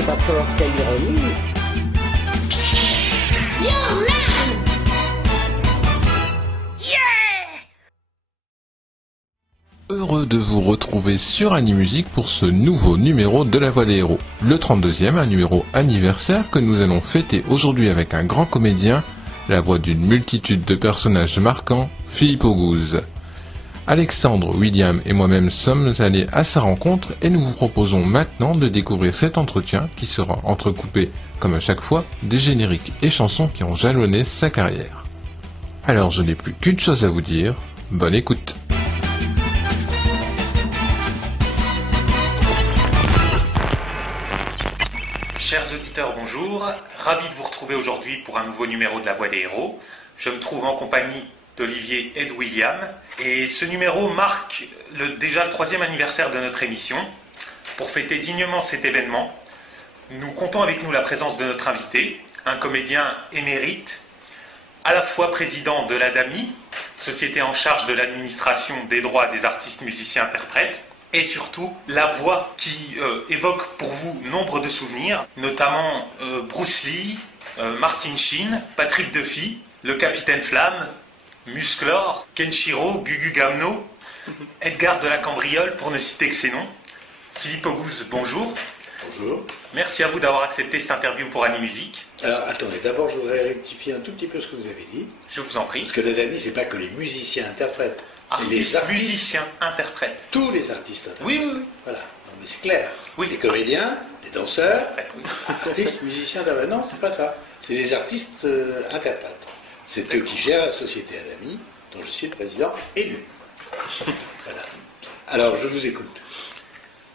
va falloir qu'elle y relie. Yo, man! Heureux de vous retrouver sur Animusique pour ce nouveau numéro de La Voix des Héros. Le 32e, un numéro anniversaire que nous allons fêter aujourd'hui avec un grand comédien, la voix d'une multitude de personnages marquants, Philippe Auguste. Alexandre, William et moi-même sommes allés à sa rencontre et nous vous proposons maintenant de découvrir cet entretien qui sera entrecoupé, comme à chaque fois, des génériques et chansons qui ont jalonné sa carrière. Alors je n'ai plus qu'une chose à vous dire, bonne écoute. Chers auditeurs, bonjour. Ravi de vous retrouver aujourd'hui pour un nouveau numéro de La Voix des Héros. Je me trouve en compagnie d'Olivier et de William. Et ce numéro marque déjà le 3e anniversaire de notre émission. Pour fêter dignement cet événement, nous comptons avec nous la présence de notre invité, un comédien émérite, à la fois président de l'ADAMI, société en charge de l'administration des droits des artistes, musiciens, interprètes, et surtout la voix qui évoque pour vous nombre de souvenirs, notamment Bruce Lee, Martin Sheen, Patrick Duffy, le Capitaine Flamme, Musclor, Kenshiro, Gugu Gamno, Edgar de la Cambriole, pour ne citer que ces noms. Philippe Auguste, bonjour. Bonjour. Merci à vous d'avoir accepté cette interview pour Animusique. Alors attendez, d'abord je voudrais rectifier un tout petit peu ce que vous avez dit. Je vous en prie. Parce que l'ADAMI, c'est pas que les musiciens interprètes. Artistes, musiciens, interprètes. Tous les artistes interprètes. Oui, oui, oui. Voilà, non, mais c'est clair. Oui. Les comédiens, les danseurs, Oui. artistes, musiciens interprètes. Non, c'est pas ça. C'est les artistes interprètes. C'est eux qui gèrent la société ADAMI, dont je suis le président élu. Voilà. Alors, je vous écoute.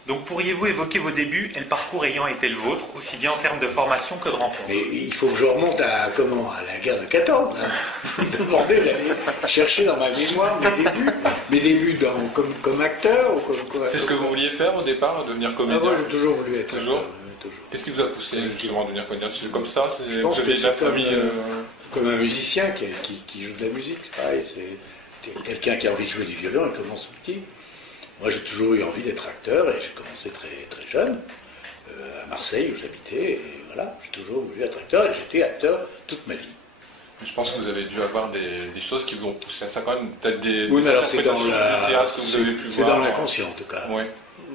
Donc pourriez-vous évoquer vos débuts et le parcours ayant été le vôtre, aussi bien en termes de formation que de rencontres? Mais il faut que je remonte à la guerre de 14. Hein. Demandez d'aller chercher dans ma mémoire mes débuts comme acteur ou comme C'est ce que vous vouliez faire au départ, devenir Ah, comédien? moi j'ai toujours voulu être Toujours. acteur. Toujours. Qu'est-ce qui vous a poussé justement à devenir comédien? C'est comme ça? Je pense vous avez que de la c'est comme, famille comme un musicien qui joue de la musique, c'est pareil. C'est quelqu'un qui a envie de jouer du violon, il commence petit. Moi j'ai toujours eu envie d'être acteur et j'ai commencé très, très jeune, à Marseille où j'habitais, et voilà, j'ai toujours voulu être acteur et j'étais acteur toute ma vie. Je pense que vous avez dû avoir des choses qui vous ont poussé à ça quand même, peut-être des... Oui, mais alors c'est dans du théâtre que vous avez pu c'est voir. dans l'inconscient en tout cas. Ouais.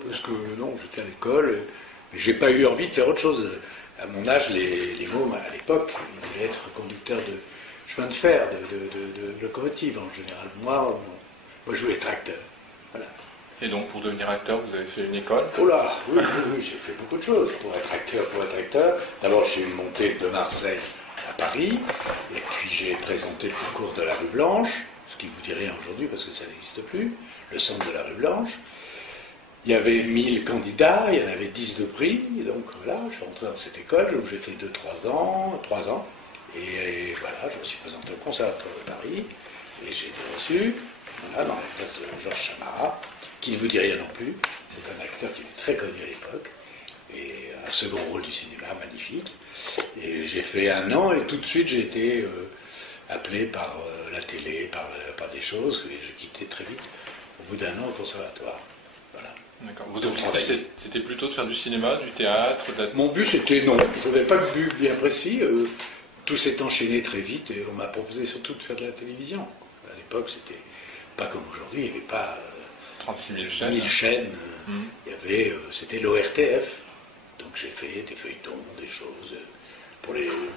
Parce que non, j'étais à l'école, j'ai pas eu envie de faire autre chose. À mon âge, les mômes à l'époque, ils voulaient être conducteurs de chemin de fer, de locomotive en général. Moi, je voulais être acteur. Voilà. Et donc pour devenir acteur, vous avez fait une école? Oh là, oui, j'ai fait beaucoup de choses pour être acteur. D'abord, je suis monté de Marseille à Paris, et puis j'ai présenté le concours de la rue Blanche, ce qui vous dit rien aujourd'hui parce que ça n'existe plus, le centre de la rue Blanche. Il y avait 1000 candidats, il y en avait 10 de prix, et donc voilà, je suis rentré dans cette école où j'ai fait 3 ans, et voilà, je me suis présenté au conservatoire de Paris, et j'ai été reçu, voilà, dans la classe de Georges Chamara, qui ne vous dit rien non plus, c'est un acteur qui était très connu à l'époque, et un second rôle du cinéma magnifique, et j'ai fait 1 an, et tout de suite j'ai été appelé par la télé, par des choses, et je quittais très vite, au bout d'1 an au conservatoire. Voilà. D'accord. Votre objectif, c'était plutôt de faire du cinéma, du théâtre, de la... Mon but c'était non, je n'avais pas de but bien précis, tout s'est enchaîné très vite, et on m'a proposé surtout de faire de la télévision. À l'époque, c'était pas comme aujourd'hui, il n'y avait pas... 36 000 chaînes. 1000 chaînes. Il y avait, c'était l'ORTF. Donc j'ai fait des feuilletons, des choses.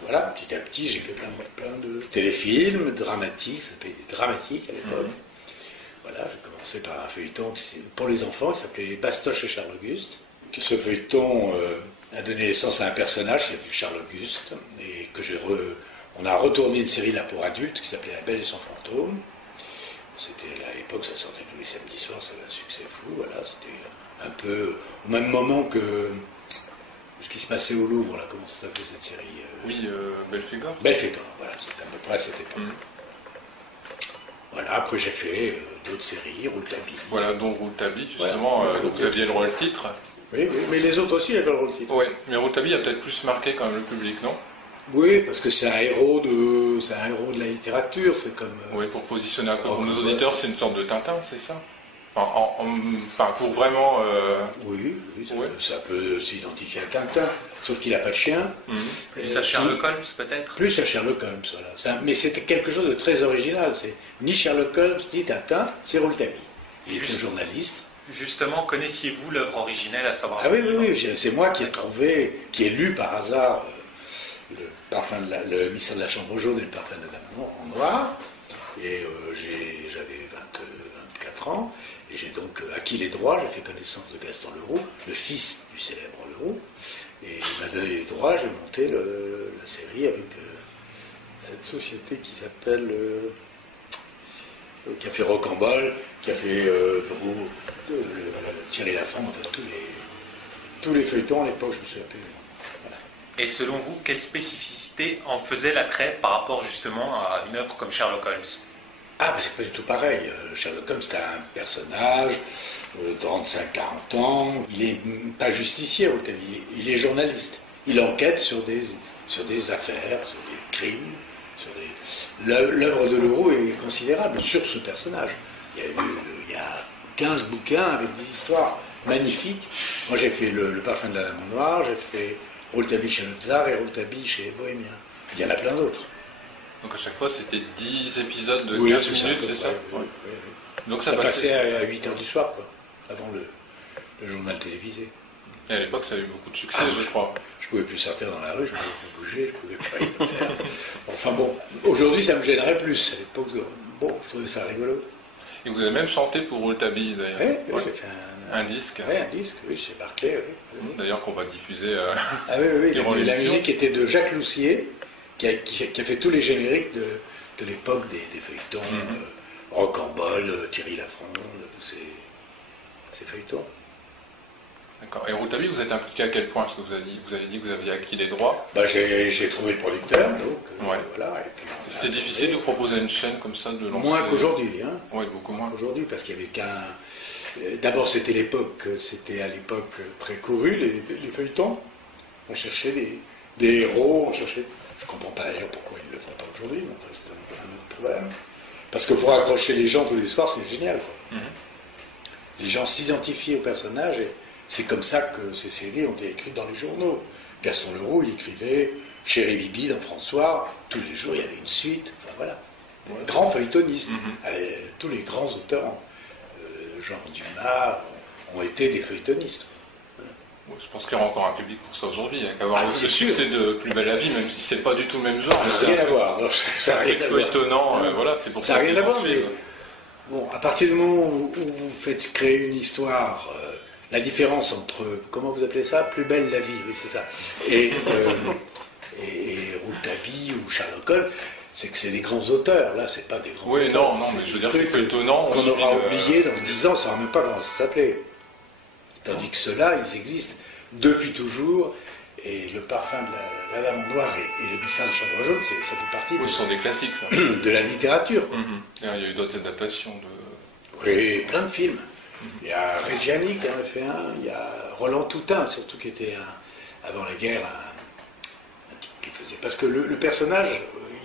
Voilà, petit à petit, j'ai fait plein de téléfilms, dramatiques, ça s'appelait des dramatiques à l'époque. Voilà, j'ai commencé par un feuilleton pour les enfants qui s'appelait Bastoche et Charles Auguste. Ce feuilleton a donné naissance à un personnage qui s'appelait Charles Auguste, et que on a retourné une série là pour adultes qui s'appelait La Belle et son fantôme. C'était à l'époque, ça sortait tous les samedis soirs, ça avait un succès fou, voilà, c'était un peu au même moment que ce qui se passait au Louvre, là, comment ça s'appelait cette série Oui, Belphégor. Belphégor, voilà, c'était à peu près à cette époque. Voilà, après j'ai fait d'autres séries, Rouletabille. Voilà, dont Rouletabille, justement, voilà. vous aviez le rôle titre. Oui, mais les autres aussi avaient le rôle titre. Oui, mais Rouletabille a peut-être plus marqué quand même le public, non? Oui, parce que c'est un héros de la littérature, c'est comme... Oui, pour positionner un peu pour nos auditeurs, c'est une sorte de Tintin, c'est ça? Enfin, pour vraiment... Oui, ça peut s'identifier à Tintin. sauf qu'il n'a pas de chien. Plus à Sherlock Holmes, peut-être. Plus à Sherlock Holmes, voilà. Mais c'était quelque chose de très original. C'est ni Sherlock Holmes, ni Tintin, c'est Rouletabille. Il est un journaliste. Justement, connaissiez-vous l'œuvre originelle, à savoir... Ah oui, c'est moi qui ai trouvé, qui ai lu par hasard le mystère de la chambre jaune et le parfum de la dame en noir. Et j'avais 24 ans, et j'ai donc acquis les droits. J'ai fait connaissance de Gaston Leroux, le fils du célèbre Leroux. Et il m'a donné les droits, j'ai monté la série avec cette société qui s'appelle... qui a fait Rocambole, qui a fait Thierry Lafond, tous les feuilletons à l'époque, je me souviens plus. Voilà. Et selon vous, quelle spécificité en faisait l'attrait par rapport justement à une œuvre comme Sherlock Holmes? C'est pas du tout pareil. Sherlock Holmes, c'est un personnage de 35-40 ans. Il n'est pas justicier, il est journaliste. Il enquête sur des affaires, sur des crimes. L'œuvre de Leroux est considérable sur ce personnage. Il y a 15 bouquins avec des histoires magnifiques. Moi, j'ai fait le parfum de la dame en noir, j'ai fait Rouletabille chez le Tsar et Rouletabille chez Bohémien. Il y en a plein d'autres. Donc à chaque fois, c'était 10 épisodes de 15 minutes, c'est ça? Oui. Donc ça passait à 8h du soir, quoi, avant le journal télévisé. Et à l'époque, ça a eu beaucoup de succès, je crois. Je pouvais plus sortir dans la rue, je pouvais plus bouger, je pouvais pas rien faire. Enfin bon, aujourd'hui ça me gênerait plus. À l'époque, je trouvais ça rigolo. Et vous avez même chanté pour Rouletabille, d'ailleurs. Oui, j'ai fait un disque. Oui, un disque, oui, chez Barclay. Oui. D'ailleurs, qu'on va diffuser. Oui, la musique était de Jacques Loussier, qui a fait tous les génériques de l'époque des feuilletons, Rocambole, Thierry Lafond, tous ces feuilletons. D'accord. Et Rouletabille, vous êtes impliqué à quel point? Parce que vous avez dit que vous aviez acquis les droits. J'ai trouvé le producteur, donc voilà. C'était difficile de vous proposer une chaîne comme ça, de lancer... Moins qu'aujourd'hui, hein. Oui, beaucoup moins. Aujourd'hui, parce qu'il y avait qu'un... D'abord, c'était à l'époque très couru, les feuilletons. On cherchait des héros, je ne comprends pas d'ailleurs pourquoi ils ne le font pas aujourd'hui, mais c'est un autre problème. Parce que pour accrocher les gens tous les soirs, c'est génial, quoi. Les gens s'identifient au personnage et c'est comme ça que ces séries ont été écrites dans les journaux. Gaston Leroux, il écrivait Chéri Bibi dans François, tous les jours il y avait une suite, enfin voilà. Grand feuilletoniste. Tous les grands auteurs, Jean Dumas, ont été des feuilletonistes. Voilà. Je pense qu'il y aura encore un public pour ça aujourd'hui, qu'avoir le succès de Plus belle la vie, même si c'est pas du tout le même genre. Ça n'a rien à voir. Ça n'a rien à voir. Étonnant, voilà, c'est pour ça. Ça n'a rien à voir, mais bon, à partir du moment où vous faites créer une histoire, la différence entre, comment vous appelez ça, Plus belle la vie, oui c'est ça, et Rouletabille ou Sherlock Holmes, c'est que c'est des grands auteurs. Là, c'est pas des grands auteurs. Oui, non, mais je veux dire, c'est étonnant. Qu'on aura oublié dans 10 ans, on ne saura même pas comment ça s'appelait. Tandis que ceux-là, ils existent depuis toujours, et le parfum de la dame en noir et le mystère de la chambre jaune, ça fait partie ce sont des classiques, ça. De la littérature. Il y a eu d'autres adaptations Oui, plein de films. Il y a Reggiani qui en a fait un, il y a Roland Toutain, surtout, qui était avant la guerre, qui faisait... Parce que le personnage,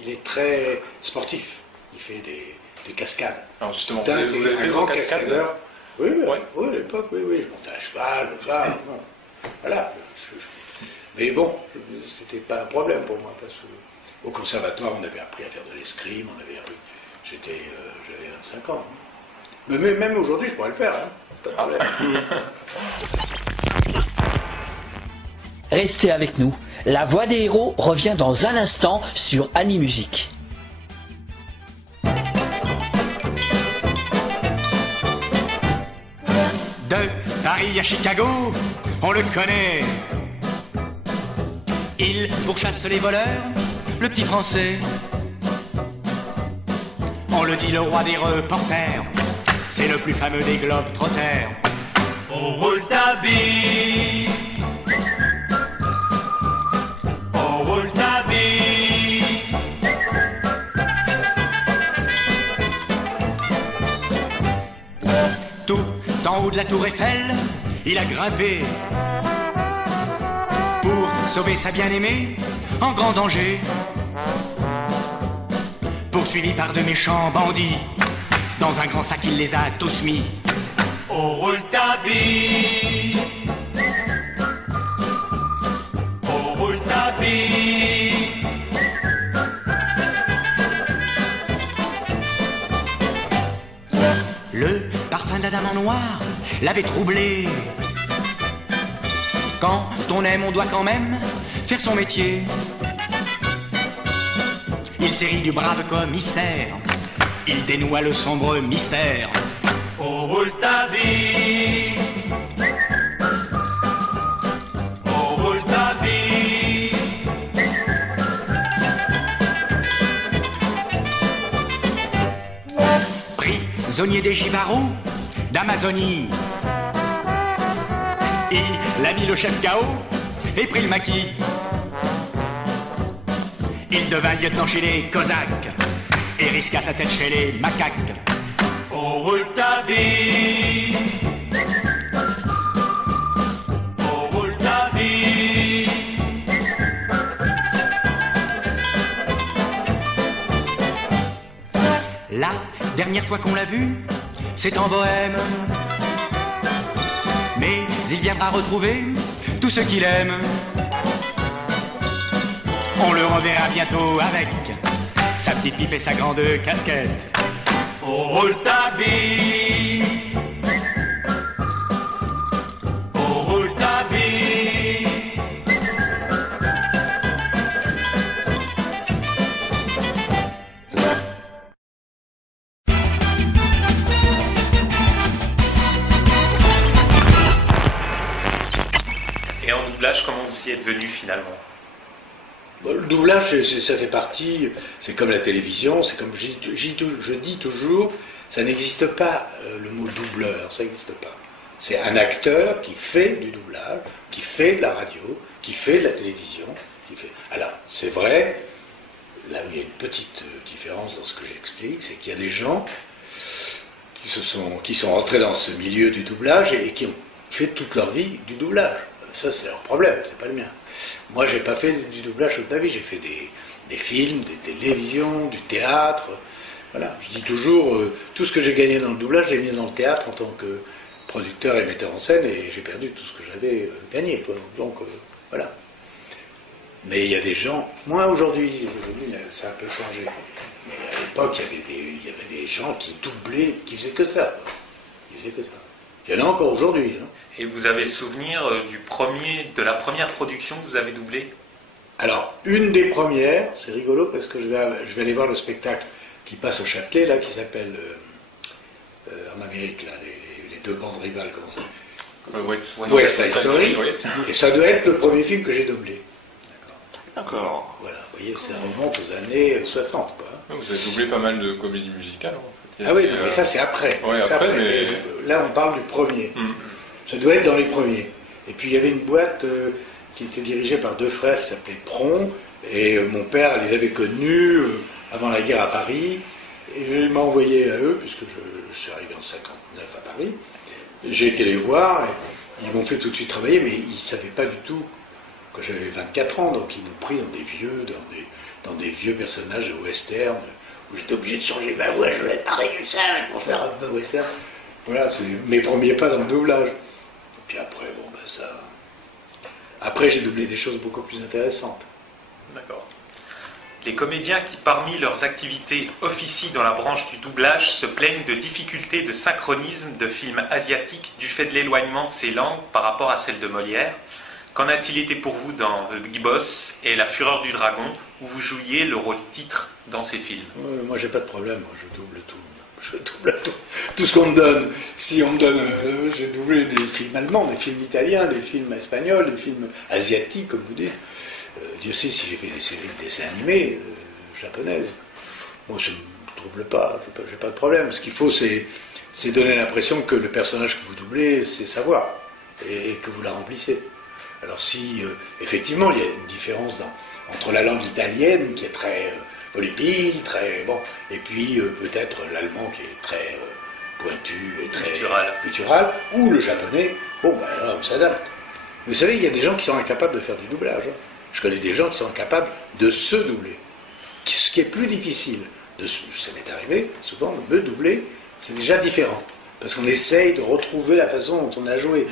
il est très sportif. Il fait des cascades. Alors justement, Toutain était un grand cascadeur. Oui, à l'époque, oui. Je montais à cheval, tout ça. Voilà. Mais bon, c'était pas un problème pour moi, parce qu'au conservatoire, on avait appris à faire de l'escrime, j'avais 25 ans. Mais même aujourd'hui, je pourrais le faire, pas de problème. Restez avec nous. La voix des héros revient dans un instant sur Animusique. De Paris à Chicago, on le connaît. Il pourchasse les voleurs, le petit français. On le dit le roi des reporters, c'est le plus fameux des globetrotters. On roule ta bille, on roule ta bille. Tout en haut de la tour Eiffel, il a grimpé pour sauver sa bien-aimée en grand danger. Poursuivi par de méchants bandits, dans un grand sac il les a tous mis. On roule ta bille, on parfum de la dame en noir l'avait troublé. Quand on aime, on doit quand même faire son métier. Il s'érit du brave commissaire, il dénoua le sombre mystère. Au Rouletabille, au Rouletabille. Prisonnier des gibarots d'Amazonie, il a mis le chef KO et pris le maquis. Il devint lieutenant chez les Cosaques et risqua sa tête chez les macaques. Au Rouletabille, au Rouletabille. La dernière fois qu'on l'a vu, c'est en Bohème. Mais il viendra retrouver tous ceux qu'il aime. On le reverra bientôt avec sa petite pipe et sa grande casquette. Au Rouletabille, au Rouletabille. Et en doublage, comment vous y êtes venu finalement? Bon, le doublage, ça fait partie, c'est comme la télévision, c'est comme je dis toujours, ça n'existe pas, le mot doubleur, ça n'existe pas. C'est un acteur qui fait du doublage, qui fait de la radio, qui fait de la télévision, qui fait... Alors, c'est vrai, là où il y a une petite différence dans ce que j'explique, c'est qu'il y a des gens qui sont rentrés dans ce milieu du doublage et qui ont fait toute leur vie du doublage. Ça, c'est leur problème, c'est pas le mien. Moi, j'ai pas fait du doublage toute ma vie, j'ai fait des films, des télévisions, du théâtre. Voilà, je dis toujours, tout ce que j'ai gagné dans le doublage, j'ai mis dans le théâtre en tant que producteur et metteur en scène, et j'ai perdu tout ce que j'avais gagné, quoi. Donc, voilà. Mais il y a des gens, moi aujourd'hui, ça a un peu changé. Mais à l'époque, il y avait des gens qui doublaient, qui faisaient que ça. Ils faisaient que ça. Il y en a encore aujourd'hui. Hein. Et vous avez le souvenir de la première production que vous avez doublée? Alors, une des premières, c'est rigolo parce que je vais aller voir le spectacle qui passe au Châtelet, là, qui s'appelle, en Amérique, là, les deux bandes rivales, comment ça? West Side Story. Et ça doit être le premier film que j'ai doublé. D'accord. Voilà, vous voyez, ça remonte aux années 60, quoi. Vous avez doublé pas mal de comédies musicales, en fait. Ah oui, mais ça c'est après. Ouais, c'est après. Mais... Là, on parle du premier. Ça doit être dans les premiers. Et puis, il y avait une boîte qui était dirigée par deux frères qui s'appelaient Pron. Et mon père les avait connus avant la guerre à Paris. Et il m'a envoyé à eux, puisque je suis arrivé en 59 à Paris. J'ai été les voir. Et ils m'ont fait tout de suite travailler, mais ils ne savaient pas du tout que j'avais 24 ans. Donc, ils m'ont pris dans des vieux personnages de western. Où j'étais obligé de changer ma voix, je voulais parler du ça pour faire un peu western. Voilà, c'est mes premiers pas dans le doublage. Et puis après, bon, ben ça... Après, j'ai doublé des choses beaucoup plus intéressantes. D'accord. Les comédiens qui, parmi leurs activités, officient dans la branche du doublage se plaignent de difficultés de synchronisme de films asiatiques du fait de l'éloignement de ces langues par rapport à celles de Molière. Qu'en a-t-il été pour vous dans The Big Boss et La Fureur du Dragon, où vous jouiez le rôle titre dans ces films? Moi, j'ai pas de problème, moi, je double tout. Je double tout ce qu'on me donne. Si on me donne... j'ai doublé des films allemands, des films italiens, des films espagnols, des films asiatiques, comme vous dites. Dieu sait si j'ai fait des dessins animés japonaises. Moi, je ne double pas, j'ai pas de problème. Ce qu'il faut, c'est donner l'impression que le personnage que vous doublez, c'est sa voix, et que vous la remplissez. Alors si, effectivement, il y a une différence entre la langue italienne, qui est très volubile, très... bon, et puis peut-être l'allemand, qui est très pointu, et très guttural, ou le japonais, bon, ben là, on s'adapte. Vous savez, il y a des gens qui sont incapables de faire du doublage. Hein. Je connais des gens qui sont incapables de se doubler. Ce qui est plus difficile, ça m'est arrivé souvent, de me doubler, c'est déjà différent. Parce qu'on essaye de retrouver la façon dont on a joué.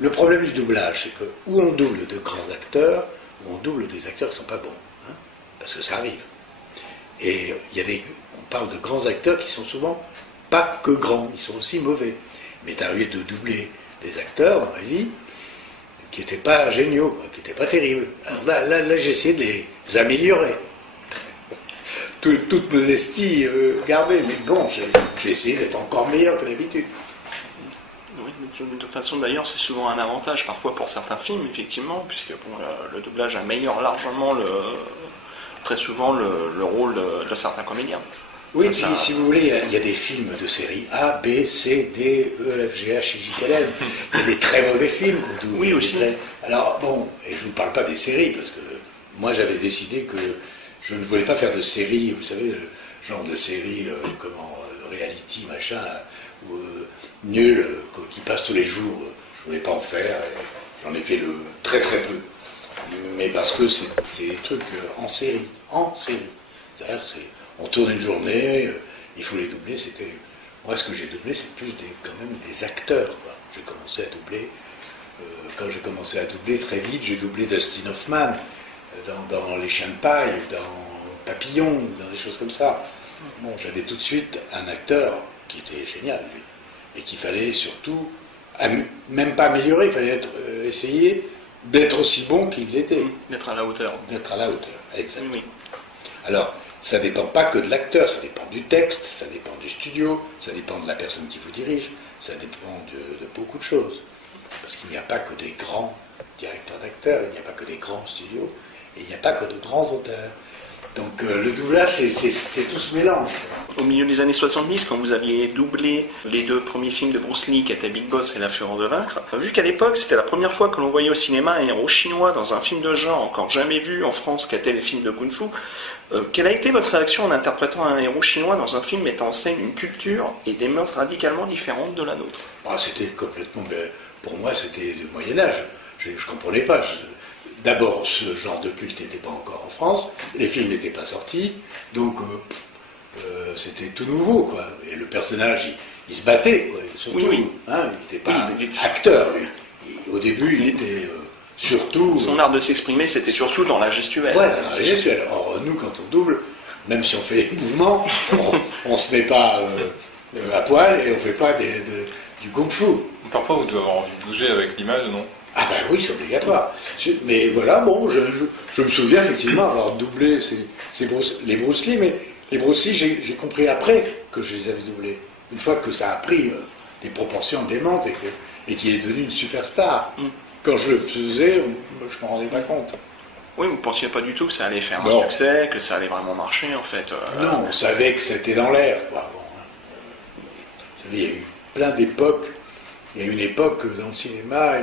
Le problème du doublage, c'est que où on double de grands acteurs, ou on double des acteurs qui ne sont pas bons. Hein, parce que ça arrive. Et on parle de grands acteurs qui sont souvent pas que grands, ils sont aussi mauvais. Il m'est arrivé de doubler des acteurs dans ma vie qui n'étaient pas géniaux, quoi, qui n'étaient pas terribles. Alors là j'ai essayé de les améliorer. Toute modestie gardée, mais bon, j'ai essayé d'être encore meilleur que d'habitude. Oui, de toute façon, d'ailleurs, c'est souvent un avantage parfois pour certains films, effectivement, puisque bon, le doublage améliore largement très souvent le rôle de certains comédiens. Oui, puis si vous voulez, il y a des films de série A, B, C, D, E, F, G, H, I, J, K, L. Il y a des très mauvais films qu'on double. Oui, aussi. Alors, bon, et je ne vous parle pas des séries, parce que moi j'avais décidé que je ne voulais pas faire de séries, vous savez, le genre de séries, reality, machin, nul, qui passe tous les jours. Je ne voulais pas en faire, j'en ai fait très très peu. Mais parce que c'est des trucs en série. C'est-à-dire on tourne une journée, il faut les doubler. Moi, ce que j'ai doublé, c'est plus quand même des acteurs, quoi. J'ai commencé à doubler. Quand j'ai commencé à doubler, très vite, j'ai doublé Dustin Hoffman dans Les Chiens de paille, dans Papillon, dans des choses comme ça. Bon, j'avais tout de suite un acteur qui était génial, lui, et qu'il fallait surtout, même pas améliorer, il fallait essayer d'être aussi bon qu'il l'était. D'être à la hauteur. D'être à la hauteur, exactement. Oui. Alors, ça ne dépend pas que de l'acteur, ça dépend du texte, ça dépend du studio, ça dépend de la personne qui vous dirige, ça dépend de beaucoup de choses. Parce qu'il n'y a pas que des grands directeurs d'acteurs, il n'y a pas que des grands studios, et il n'y a pas que de grands auteurs. Donc le doublage, c'est tout ce mélange. Au milieu des années 70, quand vous aviez doublé les 2 premiers films de Bruce Lee, qui étaient Big Boss et La Fureur de Vaincre, vu qu'à l'époque, c'était la première fois que l'on voyait au cinéma un héros chinois dans un film de genre encore jamais vu en France, qu'étaient les films de Kung Fu, quelle a été votre réaction en interprétant un héros chinois dans un film mettant en scène une culture et des mœurs radicalement différentes de la nôtre? C'était complètement... Pour moi, c'était le Moyen-Âge. Je ne comprenais pas. D'abord, ce genre de culte n'était pas encore en France, les films n'étaient pas sortis, donc c'était tout nouveau, quoi. Et le personnage, il se battait, quoi. Surtout, oui. Hein, il n'était pas acteur, lui. Au début, il était surtout... Son art de s'exprimer, c'était surtout dans la gestuelle. Voilà, dans la gestuelle. Or, nous, quand on double, même si on fait des mouvements, on ne se met pas à poil et on ne fait pas du kung-fu. Parfois, vous devez avoir envie de bouger avec l'image, non? Ah ben oui, c'est obligatoire. Mais voilà, bon, je me souviens effectivement avoir doublé les Bruce Lee, mais les Bruce Lee, j'ai compris après que je les avais doublés. Une fois que ça a pris des proportions démentes et qu'il est devenu une superstar. Quand je le faisais, je ne m'en rendais pas compte. Oui, vous ne pensiez pas du tout que ça allait faire un succès, que ça allait vraiment marcher, en fait. Non, on savait que c'était dans l'air, quoi. Bon, vous savez, il y a eu plein d'époques. Il y a eu une époque dans le cinéma...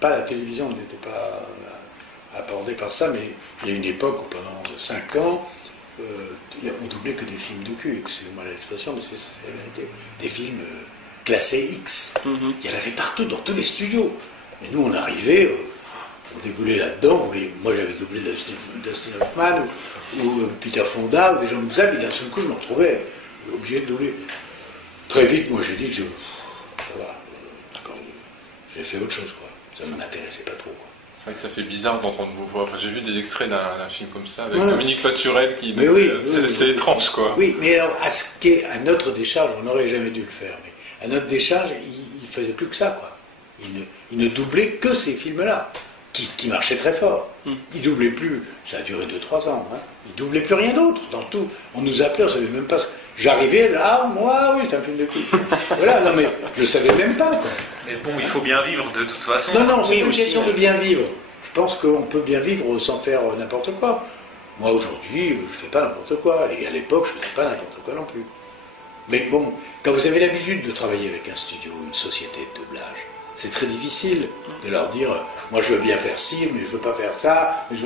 Pas la télévision n'était pas abordée par ça, mais il y a une époque où pendant 5 ans, on doublait que des films de cul, excusez-moi l'expression, mais c'est la vérité. Des films classés X. Il y en avait partout, dans tous les studios. Et nous, on arrivait, on déboulait là-dedans. Moi, j'avais doublé Dustin Hoffman ou Peter Fonda, ou des gens comme ça, puis d'un seul coup, je me retrouvais obligé de doubler. Très vite, moi, j'ai dit que j'ai fait autre chose, quoi. Ça ne m'intéressait pas trop, quoi. C'est vrai que ça fait bizarre d'entendre vos voix. Enfin, j'ai vu des extraits d'un film comme ça, avec Dominique Paturel qui... C'est étrange, quoi. Oui, mais alors, à notre décharge, on n'aurait jamais dû le faire. Mais à notre décharge, il faisait plus que ça, quoi. Il ne doublait que ces films-là, qui marchaient très fort. Il doublait plus, ça a duré 2-3 ans, hein. Il doublait plus rien d'autre, dans tout. On nous appelait, on savait même pas ce... J'arrivais là, moi, oui, c'est un film de cul. Voilà, non mais je savais même pas, quoi. Mais bon, il faut bien vivre de toute façon. Non, c'est une question de bien vivre. Je pense qu'on peut bien vivre sans faire n'importe quoi. Moi, aujourd'hui, je fais pas n'importe quoi. Et à l'époque, je faisais pas n'importe quoi non plus. Mais bon, quand vous avez l'habitude de travailler avec un studio, une société de doublage, c'est très difficile de leur dire, moi je veux bien faire ci, mais je veux pas faire ça. Mais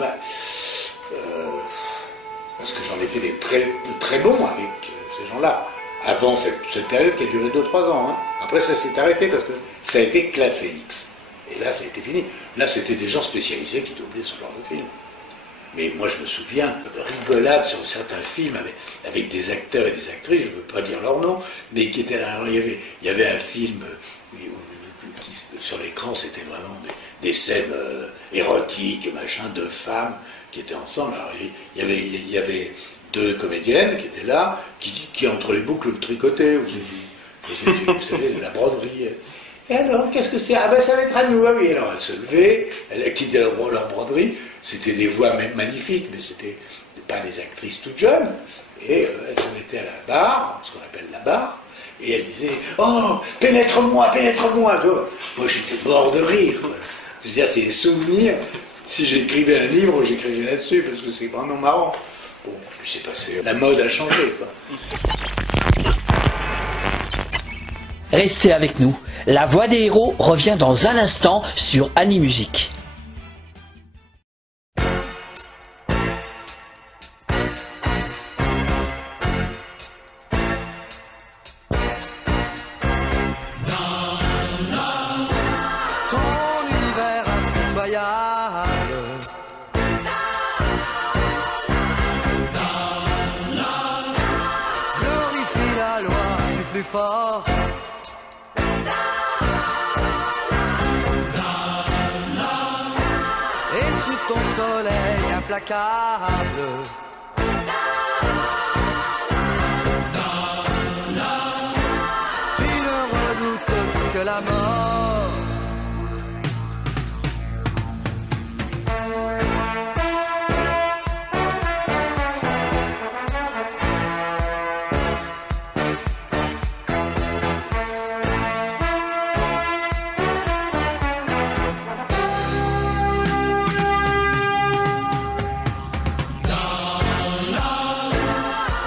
parce que j'en ai fait des très bons avec ces gens-là. Avant cette période qui a duré 2-3 ans. Hein. Après, ça s'est arrêté parce que ça a été classé X. Et là, ça a été fini. Là, c'était des gens spécialisés qui doublaient ce genre de film. Mais moi, je me souviens de rigolades sur certains films avec des acteurs et des actrices, je ne veux pas dire leur nom, mais qui étaient là. Il y avait un film qui, sur l'écran, c'était vraiment des scènes érotiques, machin, de femmes qui étaient ensemble. Alors, il y avait 2 comédiennes qui étaient là, qui entre les boucles tricotaient, vous savez, de la broderie. Et alors, qu'est-ce que c'est? Ah ben ça va être à nous, ah oui. Alors elles se levaient, elles quittaient leur broderie, c'était des voix même magnifiques, mais c'était pas des actrices toutes jeunes, et elles se mettaient à la barre, ce qu'on appelle la barre, et elles disaient « Oh, pénètre-moi, pénètre-moi » Moi j'étais mort de rire, quoi. Je veux dire, c'est des souvenirs. Si j'écrivais un livre, j'écrivais là-dessus, parce que c'est vraiment marrant. Bon, puis c'est passé, la mode a changé, quoi. Restez avec nous. La voix des héros revient dans un instant sur Animusique. Ton univers impitoyable, glorifie la loi du plus fort. Et sous ton soleil implacable, tu ne redoutes que la mort.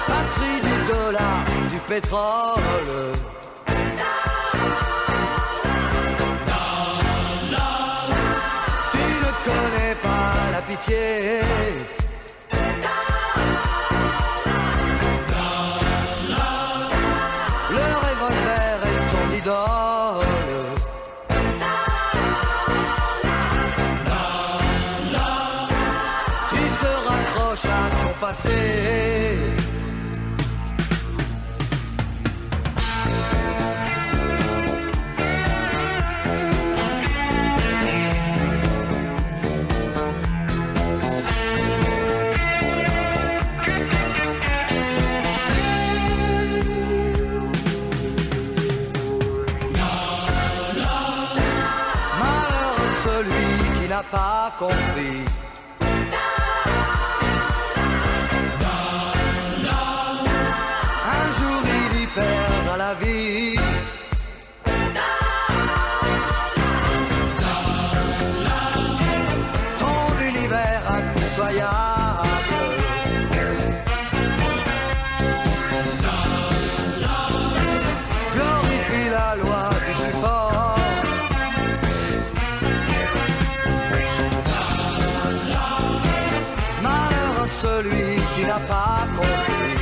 Patrie du dollar, du pétrole, tu ne connais pas la pitié. Le revolver est ton idole. Tu te raccroches à ton passé. Malheureux celui qui n'a pas compris. Un jour il y perdra la vie. Ton univers impitoyable, glorifie la loi du plus fort. Malheureux celui qui n'a pas compris.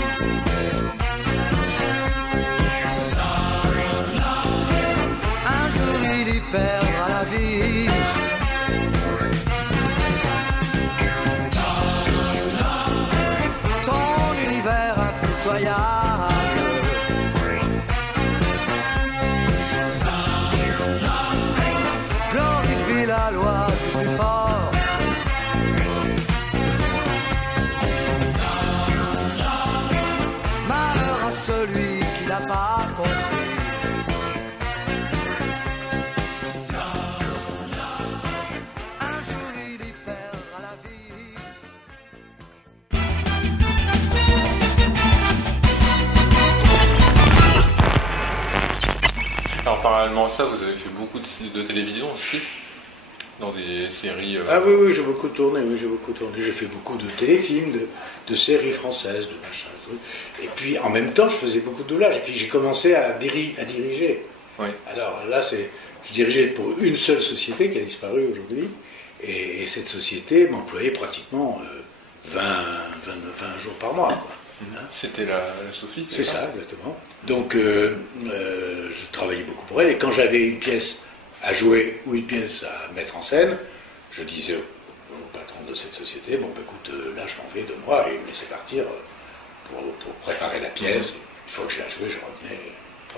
Un jour il y perdra la vie. Ton univers impitoyable, glorifie la loi du plus fort. Malheur à celui qui n'a pas compris. Un jour il y perdra la vie. Alors parallèlement à ça, vous avez fait beaucoup de télévision aussi, dans des séries... Ah oui, oui, j'ai beaucoup tourné, J'ai fait beaucoup de téléfilms, de séries françaises, de machin, truc. Et puis en même temps, je faisais beaucoup de doublage. Et puis j'ai commencé à diriger. Oui. Alors là, je dirigeais pour une seule société qui a disparu aujourd'hui. Et cette société m'employait pratiquement 20 jours par mois, quoi. C'était la Sophie. C'est ça, exactement. Donc, je travaillais beaucoup pour elle. Et quand j'avais une pièce à jouer ou une pièce à mettre en scène, je disais au patron de cette société, bon, bah, écoute, là, je m'en vais de moi et me laisser partir pour préparer la pièce. Une fois que je l'ai jouée, je revenais.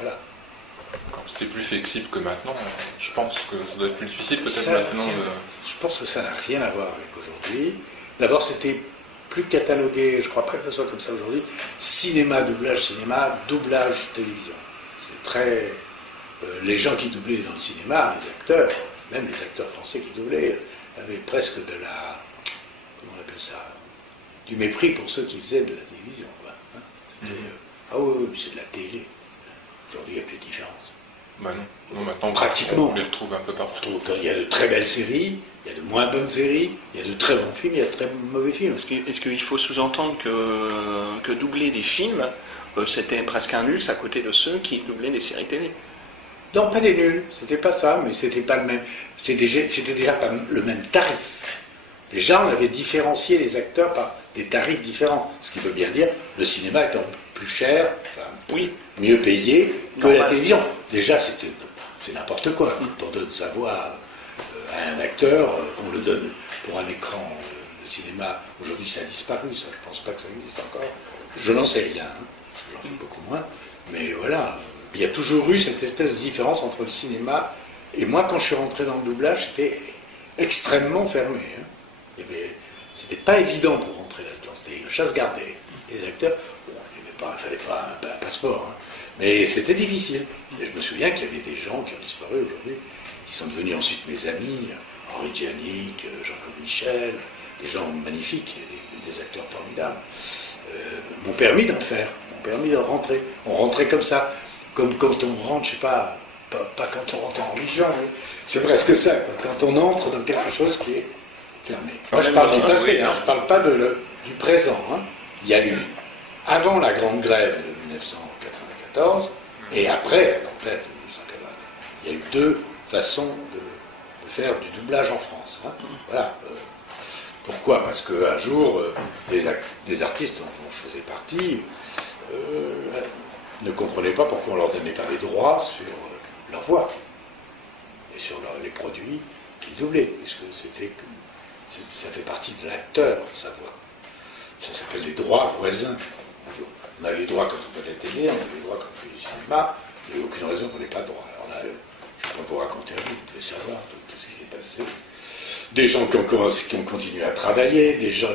Voilà. C'était plus flexible que maintenant. Je pense que ça doit être plus difficile peut-être Ça, maintenant. Je pense que ça n'a rien à voir avec aujourd'hui. D'abord, c'était plus catalogué, je crois pas que ce soit comme ça aujourd'hui, cinéma, doublage, télévision. C'est très... les gens qui doublaient dans le cinéma, les acteurs, même les acteurs français qui doublaient, avaient presque de la... comment on appelle ça? Du mépris pour ceux qui faisaient de la télévision. Quoi, hein. C'était... ah oui, c'est de la télé. Aujourd'hui, il n'y a plus de différence. Bah non, maintenant, pratiquement. On les retrouve un peu partout. Il y a de très belles séries, il y a de moins bonnes séries, il y a de très bons films, il y a de très mauvais films. Est-ce qu'il faut sous-entendre que doubler des films, c'était presque un luxe à côté de ceux qui doublaient des séries télé? Non, pas des nuls, c'était pas ça, mais c'était pas le même. C'était déjà pas le même tarif. Déjà, on avait différencié les acteurs par des tarifs différents. Ce qui veut bien dire, le cinéma étant plus cher, enfin, oui, mieux payé que la télévision. Déjà, c'est n'importe quoi. Quand on donne sa voix à un acteur, on le donne pour un écran de cinéma. Aujourd'hui, ça a disparu, ça. Je pense pas que ça existe encore. Je n'en sais rien, hein. J'en sais beaucoup moins. Mais voilà, il y a toujours eu cette espèce de différence entre le cinéma et moi, quand je suis rentré dans le doublage, c'était extrêmement fermé. Hein. C'était pas évident pour rentrer là-dedans. C'était une chasse gardée. Les acteurs, bon, il ne fallait pas un passeport. Hein. Mais c'était difficile. Et je me souviens qu'il y avait des gens qui ont disparu aujourd'hui, qui sont devenus ensuite mes amis, Henri Djanik, Jean-Claude Michel, des gens magnifiques, des acteurs formidables, m'ont permis d'en faire, m'ont permis de rentrer. On rentrait comme ça, comme quand on rentre, je sais pas quand on rentre en religion, hein. C'est presque ça, quand on entre dans quelque chose qui est fermé. Moi je parle du passé, hein, je parle pas du présent. Hein. Il y a eu, avant la grande grève de 1994, et après la grève de 1994, il y a eu deux façons de faire du doublage en France. Hein. Voilà. Pourquoi? Parce qu'un jour, des artistes dont je faisais partie ne comprenaient pas pourquoi on ne leur donnait pas les droits sur leur voix et sur les produits qu'ils doublaient, puisque ça fait partie de l'acteur, sa voix. Ça s'appelle les droits voisins. On a les droits quand on fait la télé, on a les droits quand on fait du cinéma, il n'y a aucune raison qu'on n'ait pas de droits. Alors là, je ne vais pas vous raconter à vous, vous devez savoir tout ce qui s'est passé. Des gens qui ont continué à travailler, des gens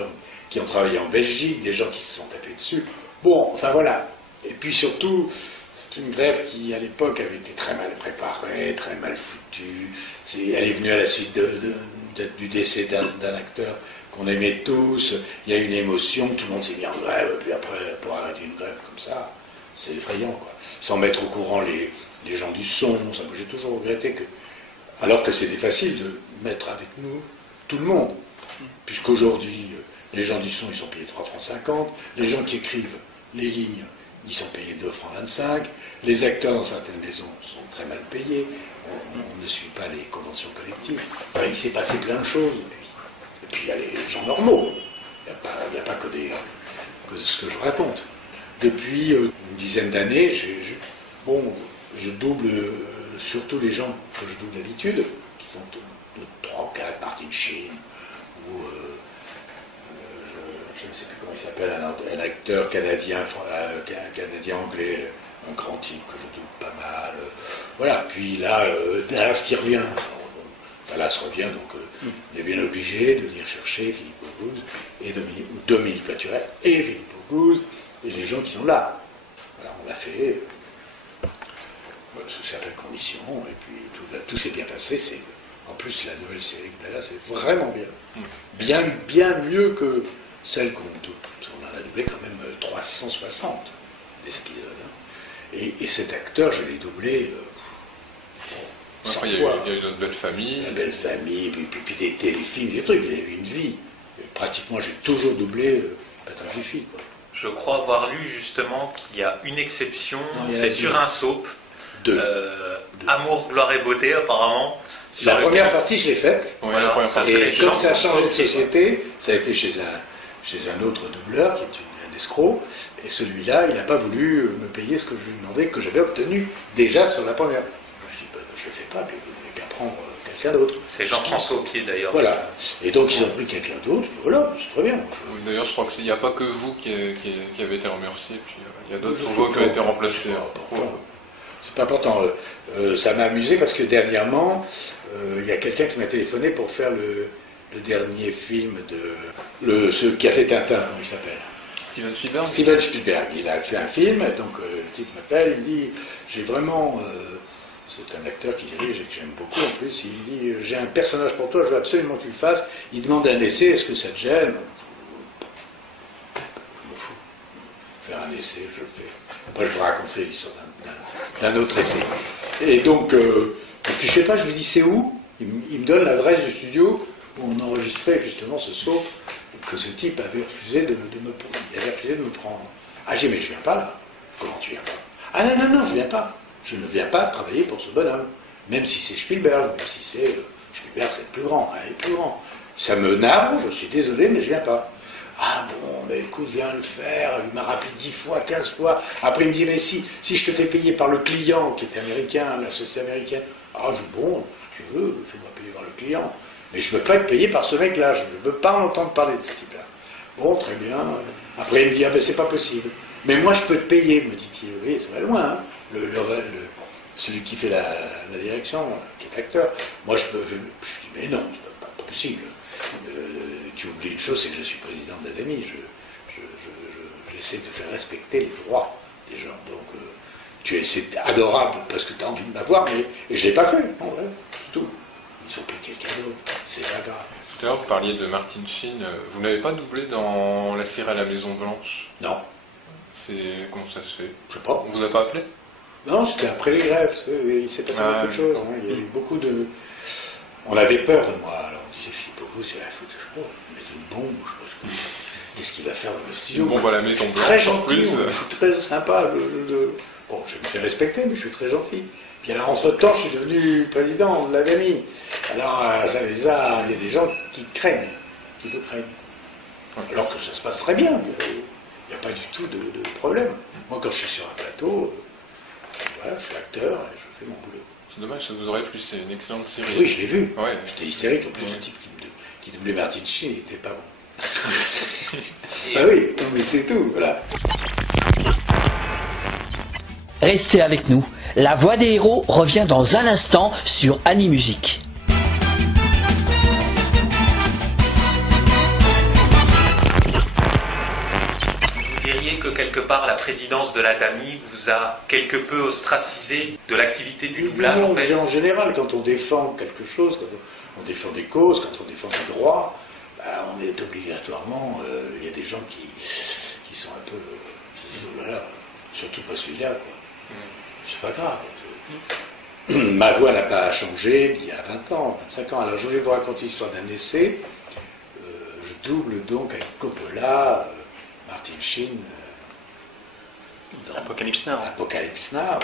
qui ont travaillé en Belgique, des gens qui se sont tapés dessus. Bon, enfin voilà. Et puis surtout, c'est une grève qui, à l'époque, avait été très mal préparée, très mal foutue. Elle est venue à la suite du décès d'un acteur qu'on aimait tous. Il y a eu une émotion, tout le monde s'est mis en grève, puis après, pour arrêter une grève comme ça, c'est effrayant, quoi. Sans mettre au courant les gens du son, ça, j'ai toujours regretté que... Alors que c'était facile de mettre avec nous tout le monde. Puisqu'aujourd'hui, les gens du son, ils sont payés 3,50 francs. Les gens qui écrivent les lignes, ils sont payés 2,25 francs. Les acteurs dans certaines maisons sont très mal payés. On ne suit pas les conventions collectives. Enfin, il s'est passé plein de choses. Et puis il y a les gens normaux. Il n'y a pas que ce que je raconte. Depuis une dizaine d'années, je double surtout les gens que je double d'habitude, qui sont de 3 ou 4, Martin Sheen, ou je ne sais plus comment il s'appelle, un acteur canadien-anglais, un grand type que je double pas mal. Voilà, puis là, Dallas qui revient. Dallas revient, donc on est bien obligé de venir chercher Philippe Auguste, et Dominique Paturet, et Philippe Auguste, et les gens qui sont là. Voilà, on a fait sous certaines conditions, et puis tout s'est bien passé. En plus, la nouvelle série de Dallas est vraiment bien. Bien mieux que celle qu'on double. On en a doublé quand même 360 épisodes. Hein. Et cet acteur, je l'ai doublé 100 fois. Il y a eu notre belle famille. La belle famille, puis des téléfilms, des trucs. Il y a eu une vie. Et pratiquement, j'ai toujours doublé Patrick Fifi, quoi. Je crois avoir lu justement qu'il y a une exception, c'est sur un soap. Amour, gloire et beauté, apparemment. La première partie, je l'ai faite. Ouais, voilà, et comme ça a changé de société, ça a été chez un autre doubleur qui est un escroc. Et celui-là, il n'a pas voulu me payer ce que je lui demandais, que j'avais obtenu déjà sur la première. Je dis, je ne le fais pas, puis vous n'avez qu'à prendre quelqu'un d'autre. C'est Jean-François Auquier d'ailleurs. Voilà. Et donc ils ont pris quelqu'un d'autre, voilà, c'est très bien. Oui, d'ailleurs, je crois qu'il n'y a pas que vous qui avez été remercié, puis il y a d'autres voix qui ont été remplacées. C'est pas important. Ça m'a amusé parce que dernièrement, il y a quelqu'un qui m'a téléphoné pour faire le dernier film de ce qui a fait Tintin, comment il s'appelle? Steven Spielberg. Steven Spielberg. Il a fait un film, donc le type m'appelle, il dit, j'ai vraiment... c'est un acteur qui dirige et que j'aime beaucoup en plus, il dit, j'ai un personnage pour toi, je veux absolument que tu le fasses. Il demande un essai, est-ce que ça te gêne? Je m'en fous. Faire un essai, je le fais. Après, je vous raconterai l'histoire d'un autre essai. Et donc, et puis je sais pas, je lui dis, c'est où? Il me donne l'adresse du studio où on enregistrait justement ce saut que ce type avait refusé de me prendre. Ah, j'ai dit, mais je viens pas là. Comment tu viens pas? Ah non, je viens pas. Je ne viens pas travailler pour ce bonhomme. Même si c'est Spielberg, même si c'est... Spielberg, c'est le plus grand, il est plus grand. Ça me narre, je suis désolé, mais je viens pas. Ah bon, mais écoute, viens le faire. Il m'a rappelé 10 fois, 15 fois. Après, il me dit, mais si je te fais payer par le client, qui est américain, la société américaine, ah, bon, si tu veux, fais-moi payer par le client. Mais je ne veux pas être payé par ce mec-là, je ne veux pas entendre parler de ce type-là. Bon, très bien. Après, il me dit, ah ben, c'est pas possible. Mais moi, je peux te payer, me dit-il. Oui, ça va loin, hein. Celui qui fait la direction, qui est acteur. Moi, je dis, mais non, c'est pas possible. Tu oublies une chose, c'est que je suis président de l'Académie. J'essaie de faire respecter les droits des gens. Donc, c'est adorable parce que tu as envie de m'avoir, mais je ne l'ai pas fait. Non, ouais, c'est tout. Ils ont pris quelqu'un d'autre. C'est pas grave. Tout à l'heure, vous parliez de Martin Sheen. Vous n'avez pas doublé dans la série à la Maison Blanche? Non. Comment ça se fait? Je sais pas. On vous a pas appelé? Non, c'était après les grèves. Il s'est passé beaucoup de choses. Hein. Il y a eu beaucoup de... On avait peur de moi. Alors on disait, Philippe Auguste, c'est la faute, je sais pas, mettre une bombe, je sais pas. Qu'est-ce qu'il va faire dans le studio? Une bombe à la Maison Blanche. Très gentil, je suis très sympa. Bon, je me fais respecter, mais je suis très gentil. Puis alors, entre-temps, je suis devenu président de l'Académie. Alors, ça les a... Il y a des gens qui craignent, qui le craignent. Alors que ça se passe très bien. Il n'y a pas du tout de problème. Moi, quand je suis sur un plateau, voilà, je suis acteur et je fais mon boulot. C'est dommage, ça vous aurait plu, c'est une excellente série. Oui, je l'ai vu. Ouais. J'étais hystérique, en plus, le type qui doublait Martin Sheen, il n'était pas bon. Ah oui, non, mais c'est tout, voilà. Restez avec nous. La voix des héros revient dans un instant sur Animusique. Vous diriez que quelque part la présidence de l'Académie vous a quelque peu ostracisé de l'activité du doublage Non, en fait? en général, quand on défend quelque chose, quand on défend des causes, quand on défend des droits, on est obligatoirement... Il y a des gens qui sont un peu... voilà, surtout pas celui-là, quoi. C'est pas grave. Ma voix n'a pas changé d'il y a 20 ans, 25 ans. Alors je vais vous raconter l'histoire d'un essai. Je double donc avec Coppola, Martin Sheen, dans Apocalypse Now. Apocalypse Now.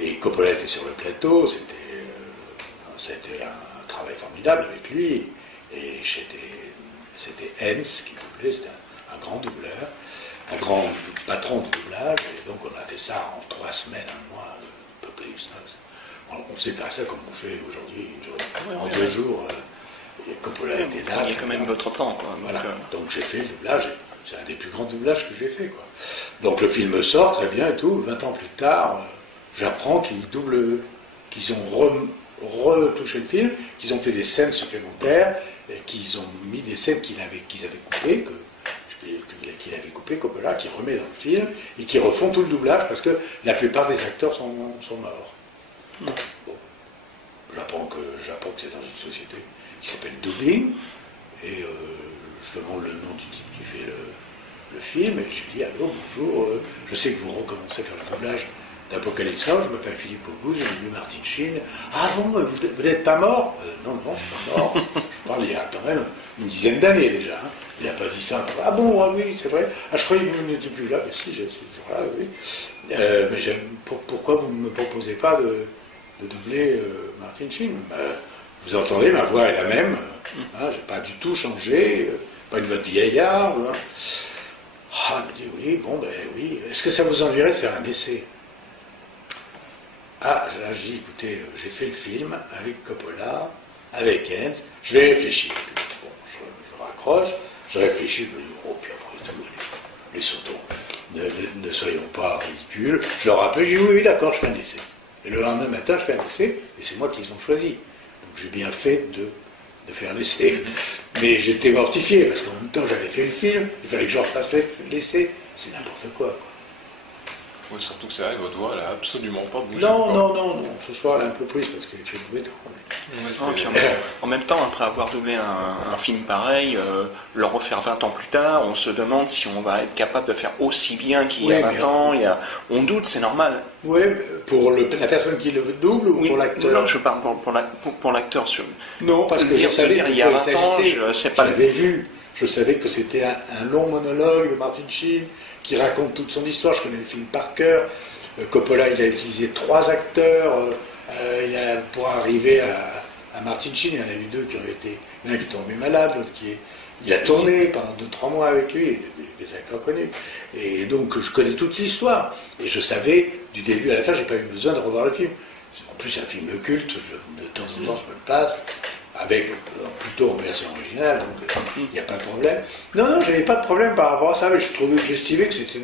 Et Coppola était sur le plateau, c'était un travail formidable avec lui. Et c'était Hens qui doublait, c'était un grand doubleur, un grand patron de doublage. Et donc on a fait ça en 3 semaines, un mois, Apocalypse Now. On faisait pas ça comme on fait aujourd'hui, en 2 jours. Et Coppola était là. Il y a quand même votre temps, quoi. Voilà. Donc j'ai fait le doublage. C'est un des plus grands doublages que j'ai fait, quoi. Donc le film sort très bien et tout. 20 ans plus tard, j'apprends qu'ils ont retouché le film, qu'ils ont fait des scènes supplémentaires, et qu'ils ont mis des scènes qu'ils avaient coupées, qu'il avait coupées, Coppola, qui remet dans le film, et qui refont tout le doublage, parce que la plupart des acteurs sont morts. Bon. J'apprends que c'est dans une société qui s'appelle Dubbing, et je demande le nom du type qui fait le film, et je dis, allô, bonjour, je sais que vous recommencez à faire le doublage d'Apocalypse Now, je m'appelle Philippe Auguste, j'ai vu Martin Sheen. Ah bon, vous n'êtes pas mort? Non, je suis pas mort. Je parle il y a quand même une dizaine d'années déjà. Hein. Il n'a pas dit ça. Ah bon, ah oui, c'est vrai. Ah, je croyais que vous n'étiez plus là. Mais si, je suis toujours là, oui. Mais pourquoi vous ne me proposez pas de doubler Martin Sheen? Vous entendez, ma voix est la même. Hein, j'ai pas du tout changé. Pas une voix de vieillard. Hein. Ah, il me dit oui, bon, ben oui. Est-ce que ça vous ennuierait de faire un essai? Ah, là, je dis, écoutez, j'ai fait le film avec Coppola, avec Hens, je vais réfléchir. Bon, je raccroche, je réfléchis, je me dis, oh, puis après tout, les sautons, ne soyons pas ridicules. Je leur rappelle, je dis, oui, d'accord, je fais un essai. Et le lendemain matin, je fais un essai, et c'est moi qui les ont choisis. Donc j'ai bien fait de de faire l'essai. Mais j'étais mortifié, parce qu'en même temps, j'avais fait le film, il fallait que je refasse l'essai. C'est n'importe quoi. Oui, surtout que c'est vrai, votre voix, elle a absolument pas bougé. Non. Ce soir, elle est un peu prise, parce qu'elle fait mauvais temps. En même temps, après avoir doublé un film pareil, le refaire 20 ans plus tard, on se demande si on va être capable de faire aussi bien qu'il y a 20 ans. On doute, c'est normal. Oui, pour la personne qui le double ou pour l'acteur? Non, je parle pour l'acteur. Non, parce que je savais il y a 20 ans, je savais que c'était un long monologue de Martin Sheen qui raconte toute son histoire. Je connais le film par cœur. Coppola, il a utilisé 3 acteurs pour arriver à Martin Sheen. Il y en a eu 2 qui ont été... Un qui est tombé malade, l'autre il a tourné pendant 2-3 mois avec lui, des acteurs connus. Et donc, je connais toute l'histoire. Et je savais, du début à la fin, j'ai pas eu besoin de revoir le film. En plus, c'est un film culte, de temps en temps, je me le passe, avec plutôt en version originale, donc il n'y a pas de problème. Non, j'avais pas de problème par rapport à ça, mais j'estimais que c'était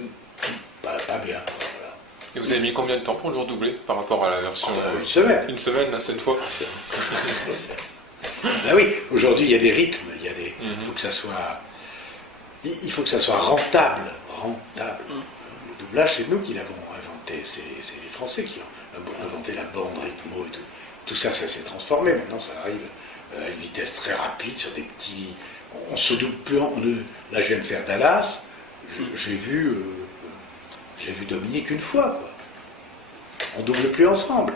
pas bien. Voilà. Et vous avez mis combien de temps pour le redoubler par rapport à la version Une semaine. Une semaine, là, cette fois. Ben oui, aujourd'hui, il y a des rythmes, il faut que ça soit... Il faut que ça soit rentable. Le doublage, c'est nous qui l'avons inventé, c'est les Français qui ont inventé la bande rythmo et tout. Tout ça, ça s'est transformé. Maintenant, ça arrive à une vitesse très rapide sur des petits... On se double plus. Là, je viens de faire Dallas. J'ai vu Dominique une fois, quoi. On double plus ensemble.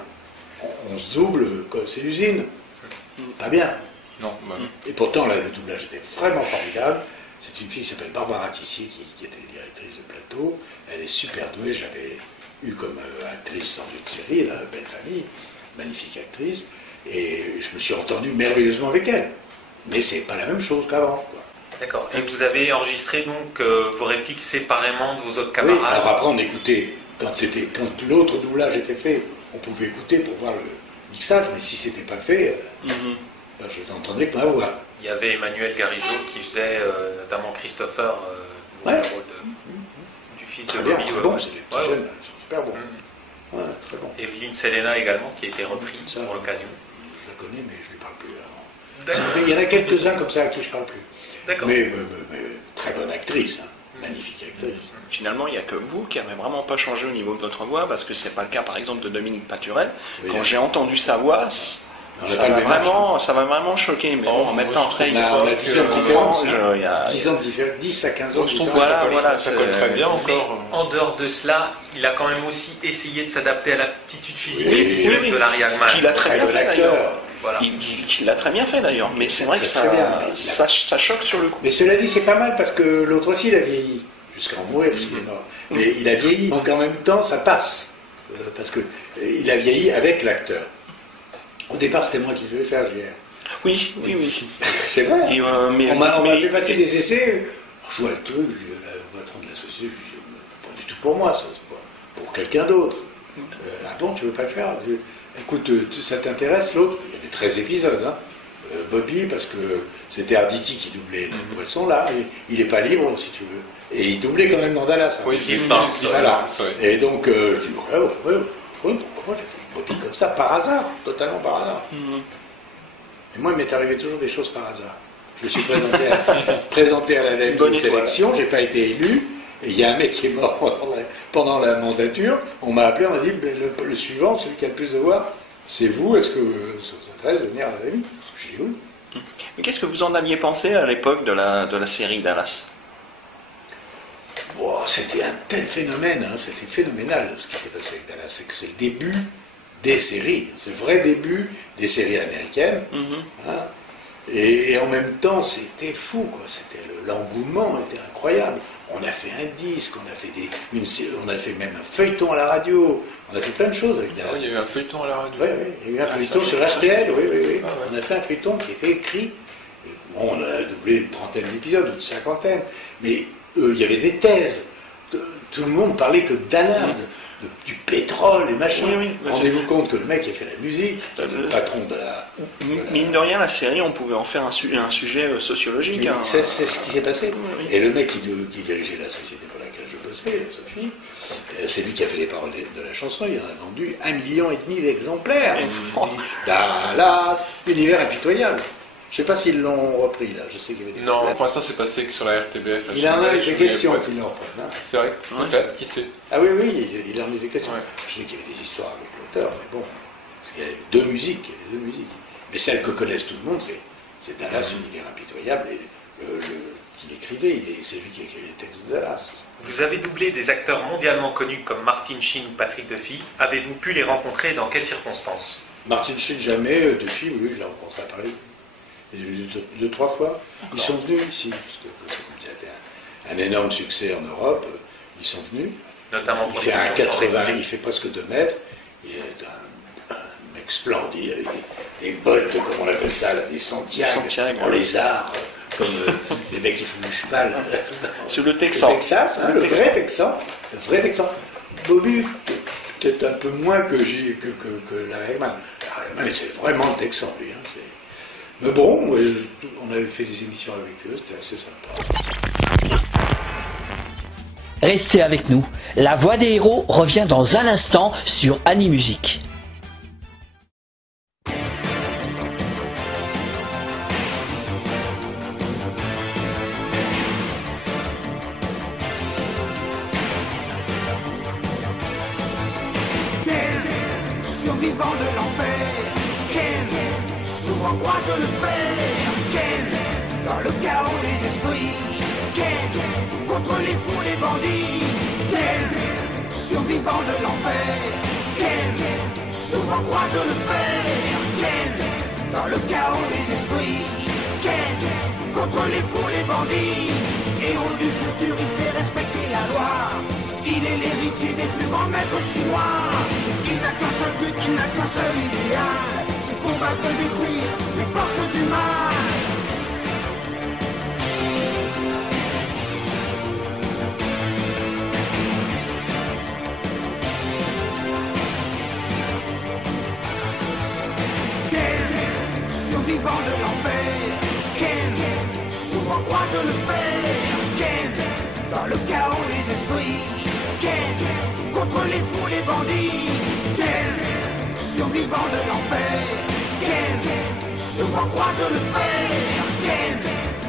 On se double, c'est l'usine. Pas bien. Non. Et pourtant, là, le doublage était vraiment formidable. C'est une fille qui s'appelle Barbara Tissier, qui était directrice de plateau. Elle est super douée. Je l'avais eue comme actrice dans une série, La Belle Famille. Magnifique actrice. Et je me suis entendu merveilleusement avec elle. Mais c'est pas la même chose qu'avant, quoi. D'accord. Et vous avez enregistré donc vos répliques séparément de vos autres camarades? Oui, alors après on écoutait, quand l'autre doublage était fait, on pouvait écouter pour voir le mixage, mais si c'était pas fait, je n'entendais que ma voix. Il y avait Emmanuel Garigeau qui faisait notamment Christopher, le rôle du fils de Bobby. Très bon, c'est des petits jeunes, ils sont super bons. Ouais, très bon. Evelyne Selena également, qui a été reprise pour l'occasion. Je la connais, mais je ne lui parle plus avant. Il y en a quelques-uns comme ça à qui je ne parle plus. D'accord. Mais très bonne actrice, magnifique actrice. Finalement, il n'y a que vous qui n'avez vraiment pas changé au niveau de votre voix, parce que c'est pas le cas, par exemple, de Dominique Paturel. Oui, quand j'ai entendu sa voix, ça m'a vraiment choqué. Mais bon, en même temps, après, on a 10 ans de différence. 10 à 15 ans de différence. Voilà, ça colle très bien encore. En dehors de cela, il a quand même aussi essayé de s'adapter à l'aptitude physique et visuelle de Larry Hagman. Il a très bien fait d'ailleurs. Voilà. Il l'a très bien fait d'ailleurs, mais c'est vrai que ça choque sur le coup. Mais cela dit, c'est pas mal parce que l'autre aussi il a vieilli, jusqu'à en mourir parce qu'il est mort. Mais il a vieilli, donc en même temps ça passe, parce qu'il a vieilli avec l'acteur. Au départ c'était moi qui devais faire JR. Oui. C'est vrai. On m'a fait passer des essais, je vois le truc, le patron de la société, je dis, pas du tout pour moi, ça, c'est pas pour quelqu'un d'autre. Ah bon, tu veux pas le faire? Écoute, ça t'intéresse l'autre? Il y avait 13 épisodes, hein. Bobby, parce que c'était Arditi qui doublait le poisson là, et il n'est pas libre si tu veux. Et il doublait quand même dans Dallas. Oui, voilà. Et donc, je dis, pourquoi j'ai fait Bobby comme ça, par hasard, totalement par hasard. Et moi, il m'est arrivé toujours des choses par hasard. Je me suis présenté à la sélection, j'ai pas été élu. Et il y a un mec qui est mort pendant la mandature, on m'a appelé, on m'a dit, le suivant, celui qui a le plus de voix, c'est vous, est-ce que ça vous intéresse de venir à la vie? J'ai dit oui. Mais qu'est-ce que vous en aviez pensé à l'époque de la série Dallas? C'était un tel phénomène, hein, c'était phénoménal ce qui s'est passé avec Dallas, c'est que c'est le début des séries, c'est le vrai début des séries américaines, hein, et en même temps c'était fou, quoi. L'engouement était incroyable. On a fait un disque, on a fait même un feuilleton à la radio, on a fait plein de choses avec Dallas. Il y a eu un feuilleton à la radio. Oui, il y a eu un feuilleton sur RTL, oui. On a fait un feuilleton qui était écrit. Bon, on a doublé une trentaine d'épisodes, une cinquantaine, mais il y avait des thèses. Tout le monde parlait que de Dallas, du pétrole et machin. Rendez-vous compte que le mec qui a fait la musique, le patron de la... Mine de rien, la série, on pouvait en faire un sujet sociologique. Hein. C'est ce qui s'est passé. Et le mec qui dirigeait la société pour laquelle je bossais, Sophie, c'est lui qui a fait les paroles de la chanson. Il en a vendu 1,5 million d'exemplaires. Dallas, univers impitoyable. Je sais pas s'ils l'ont repris là, je sais qu'il y avait des Non, problèmes. pour l'instant c'est passé que sur la RTBF. Il en a été question qu'ils l'ont repris. Hein. C'est vrai, peut-être, qui sait. Ah oui, oui, il en était question. Ouais. Je sais qu'il y avait des histoires avec l'auteur, mais bon, parce qu'il y a deux musiques, Mais celle que connaisse tout le monde, c'est Dallas, univers impitoyable, et qu'il écrivait, c'est lui qui écrivait les textes de Dallas. Vous avez doublé des acteurs mondialement connus comme Martin Sheen ou Patrick Duffy. Avez-vous pu les rencontrer et dans quelles circonstances? Martin Sheen, jamais, Duffy, oui, je l'ai rencontré à Paris. Deux, trois fois. Ils sont venus ici, parce que c'était un énorme succès en Europe, ils sont venus. Notamment Il pour fait les un émissions 80, sur il fait presque 2 mètres, il est un mec splendide, avec des bottes, comme on appelle ça, là, des Santiago, en lézard, comme des mecs qui font du cheval. Sur le Texan. Le Texas, hein, le vrai Texan. Bobby, peut-être un peu moins que Larry Hagman. Larry Hagman, c'est vraiment le Texan, lui. Hein, mais bon, moi, on avait fait des émissions avec eux, c'était assez sympa. Restez avec nous. La voix des héros revient dans un instant sur Animusique. Ken, survivant de l'enfer. Ken, souvent croise le fer. Ken, dans le chaos des esprits. Ken, contre les fous, les bandits. Ken, survivant de l'enfer. Ken, souvent croise le fer. Ken, dans le chaos des esprits. Ken, contre les fous, les bandits. Héros du futur, il fait respecter la loi. Il est l'héritier des plus grands maîtres chinois. Il n'a qu'un seul but, il n'a qu'un seul idéal. C'est combattre et détruire les forces du mal. Ken, survivant de l'enfer. Ken, souvent croise le fer. Ken, dans le chaos des esprits. Ken, contre les fous, les bandits. Ken, survivant de l'enfer. Ken, souvent croise le fer. Ken,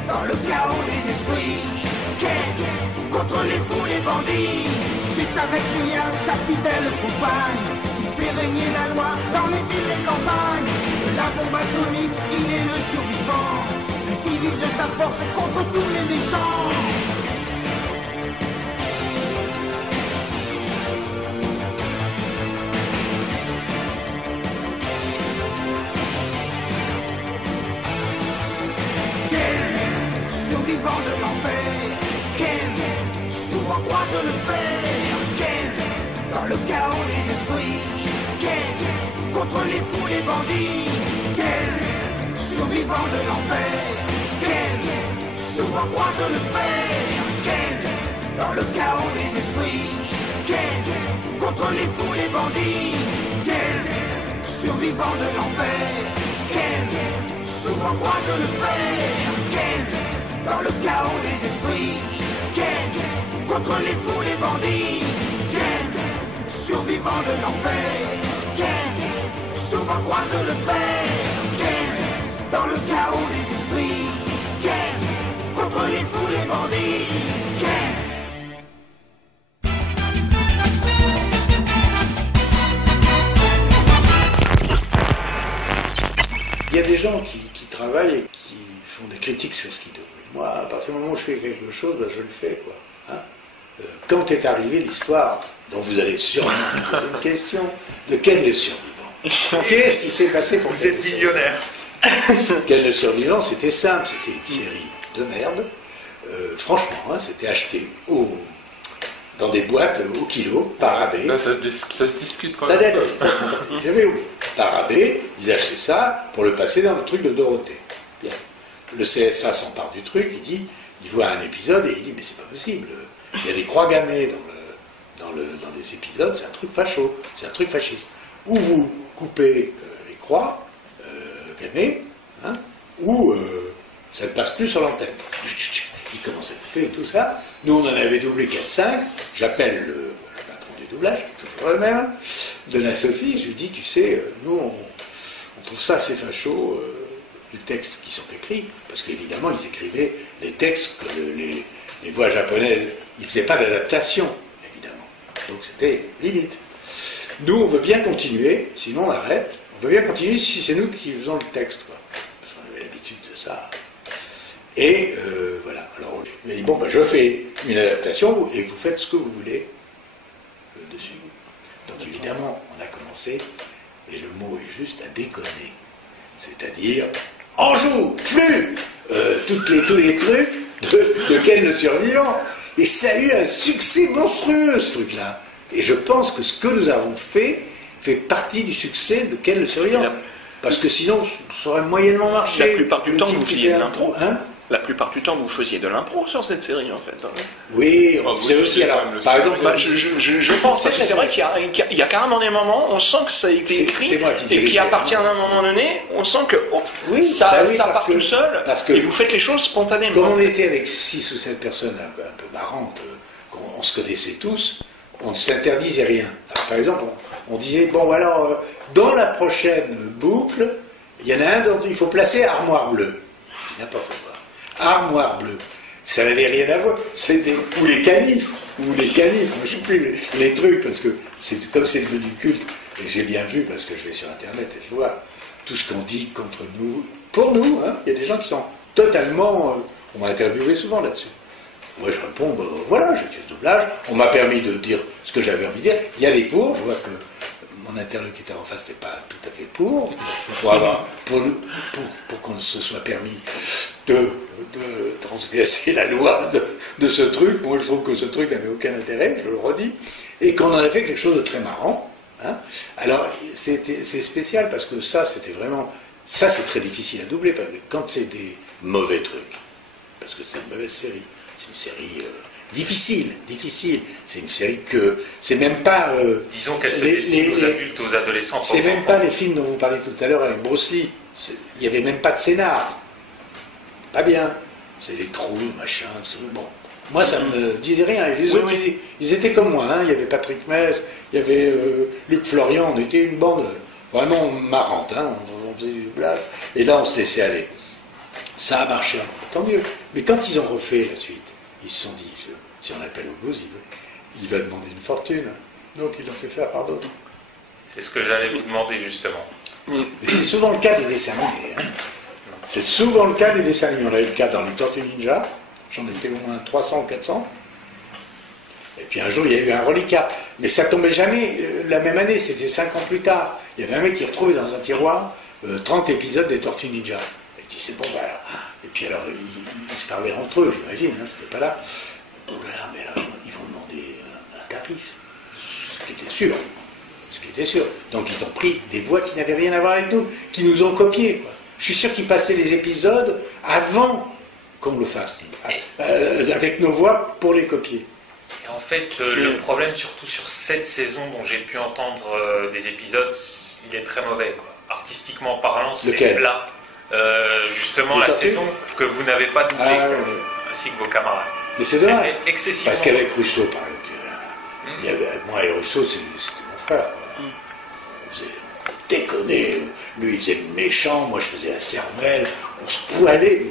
dans le chaos des esprits. Ken, contre les fous, les bandits. C'est avec Julien, sa fidèle compagne, qui fait régner la loi dans les villes et campagnes. De la bombe atomique, il est le survivant. Utilise sa force contre tous les méchants. Survivant de l'enfer. Ken, souvent croise le fer. Ken, dans le chaos des esprits. Ken, contre les fous, les bandits. Ken, survivant de l'enfer. Ken, souvent croise le fer. Ken, dans le chaos des esprits. Ken, contre les fous, les bandits. Ken, survivant de l'enfer. Ken, souvent croise le fer. Ken, dans le chaos des esprits. Ken, contre les fous, les bandits. Ken, survivant de l'enfer. Ken, souvent croise le fer. Ken, dans le chaos des esprits. Ken, contre les fous, les bandits. Ken. Il y a des gens qui travaillent et qui font des critiques sur ce qu'ils doublent. Moi, à partir du moment où je fais quelque chose, ben, je le fais, quoi. Hein, quand est arrivée l'histoire dont vous allez sûrement me poser une question, de Ken le survivant? Qu'est-ce qui s'est passé pour Vous êtes visionnaire. Ken le survivant, c'était simple, c'était une série de merde. Franchement, hein, c'était acheté dans des boîtes au kilo, par abbé. Là, ça se discute quand même. J'avais oublié. Par abbé, ils achetaient ça pour le passer dans le truc de Dorothée. Bien. Le CSA s'empare du truc, il voit un épisode et il dit mais c'est pas possible. Il y a des croix gammées dans les épisodes, c'est un truc facho, c'est un truc fasciste. Ou vous coupez les croix gammées, hein, ou ça ne passe plus sur l'antenne. Il commence à couper et tout ça. Nous on en avait doublé 4-5, j'appelle le patron du doublage, toujours le même, de la Sophie, je lui dis tu sais, nous on trouve ça assez facho. les textes qui sont écrits, parce qu'évidemment, ils écrivaient les textes que les voix japonaises, ils ne faisaient pas d'adaptation, évidemment. Donc c'était limite. Nous, on veut bien continuer, sinon on arrête. On veut bien continuer si c'est nous qui faisons le texte, quoi. Parce qu'on avait l'habitude de ça. Et voilà. Alors, il m'a dit, bon, ben, je fais une adaptation et vous faites ce que vous voulez dessus. Donc évidemment, on a commencé, et le mot est juste à déconner. C'est-à-dire, on joue, flux, tous les trucs de Ken le survivant. Et ça a eu un succès monstrueux, ce truc-là. Et je pense que ce que nous avons fait partie du succès de Ken le survivant. Parce que sinon, ça aurait moyennement marché. La plupart du temps, vous faisiez de l'impro. Hein? La plupart du temps, vous faisiez de l'impro sur cette série, en fait. Oui, c'est aussi, alors, par exemple... je pense, parce que c'est vrai qu'il y a carrément des moments, on sent que ça a été écrit, et puis à partir d'un moment donné, on sent que ça part tout seul, et vous faites les choses spontanément. Comme on était avec 6 ou 7 personnes un peu marrantes, on se connaissait tous, on ne s'interdisait rien. Alors, par exemple, on disait, bon alors, dans la prochaine boucle, il y en a un dont il faut placer armoire bleue. N'importe quoi. Armoire bleue. Ça n'avait rien à voir. C'était ou les canifs, moi je sais plus les trucs, parce que comme c'est devenu culte, et j'ai bien vu, parce que je vais sur Internet et je vois tout ce qu'on dit contre nous, pour nous, hein, il y a des gens qui sont totalement... on m'a interviewé souvent là-dessus. Moi je réponds, voilà, j'ai fait le doublage, on m'a permis de dire ce que j'avais envie de dire, il y a des pour, je vois que mon interlocuteur en face n'est pas tout à fait pour qu'on se soit permis de transgresser la loi de ce truc. Moi je trouve que ce truc n'avait aucun intérêt, je le redis, et qu'on en a fait quelque chose de très marrant. Hein. Alors c'est spécial parce que ça c'est très difficile à doubler, parce que quand c'est des mauvais trucs, parce que c'est une mauvaise série, c'est une série difficile, c'est une série que c'est même pas disons qu'elle se destine aux adultes, aux adolescents. C'est même pas les films dont vous parliez tout à l'heure avec Bruce Lee, il n'y avait même pas de scénar, pas bien, c'est des trous, machin, bon, moi ça me disait rien, et les autres ils étaient comme moi, hein. Il y avait Patrick Mess, il y avait Luc Florian, on était une bande vraiment marrante, hein. On faisait du blage, et là on se laissait aller, ça a marché, tant mieux, mais quand ils ont refait la suite, ils se sont dit, si on appelle au blues, il va demander une fortune. Donc ils l'ont fait faire par d'autres. C'est ce que j'allais vous demander justement. C'est souvent le cas des dessins animés. Hein. C'est souvent le cas des dessins animés. On a eu le cas dans les Tortues Ninja. J'en ai fait au moins 300 ou 400. Et puis un jour, il y a eu un reliquat. Mais ça tombait jamais la même année. C'était 5 ans plus tard. Il y avait un mec qui retrouvait dans un tiroir 30 épisodes des Tortues Ninja. Et il disait, bon, bah alors... Et puis alors, ils se parlaient entre eux, j'imagine. Hein, je n'étais pas là. Oh là là, mais alors, ils vont demander un tarif. Ce qui était sûr. Donc ils ont pris des voix qui n'avaient rien à voir avec nous, qui nous ont copiés, quoi. Je suis sûr qu'ils passaient les épisodes avant qu'on le fasse, avec nos voix pour les copier. Et en fait, le problème, surtout sur cette saison dont j'ai pu entendre des épisodes, il est très mauvais, quoi. Artistiquement parlant, c'est plat. Justement, la saison que vous n'avez pas doublée, ainsi que vos camarades. Mais c'est dommage. Excessivement. Parce qu'avec Rousseau, par exemple, il y avait, moi et Rousseau, c'était mon frère. On faisait déconner. Lui, il faisait le méchant, moi je faisais la cervelle. On se poilait.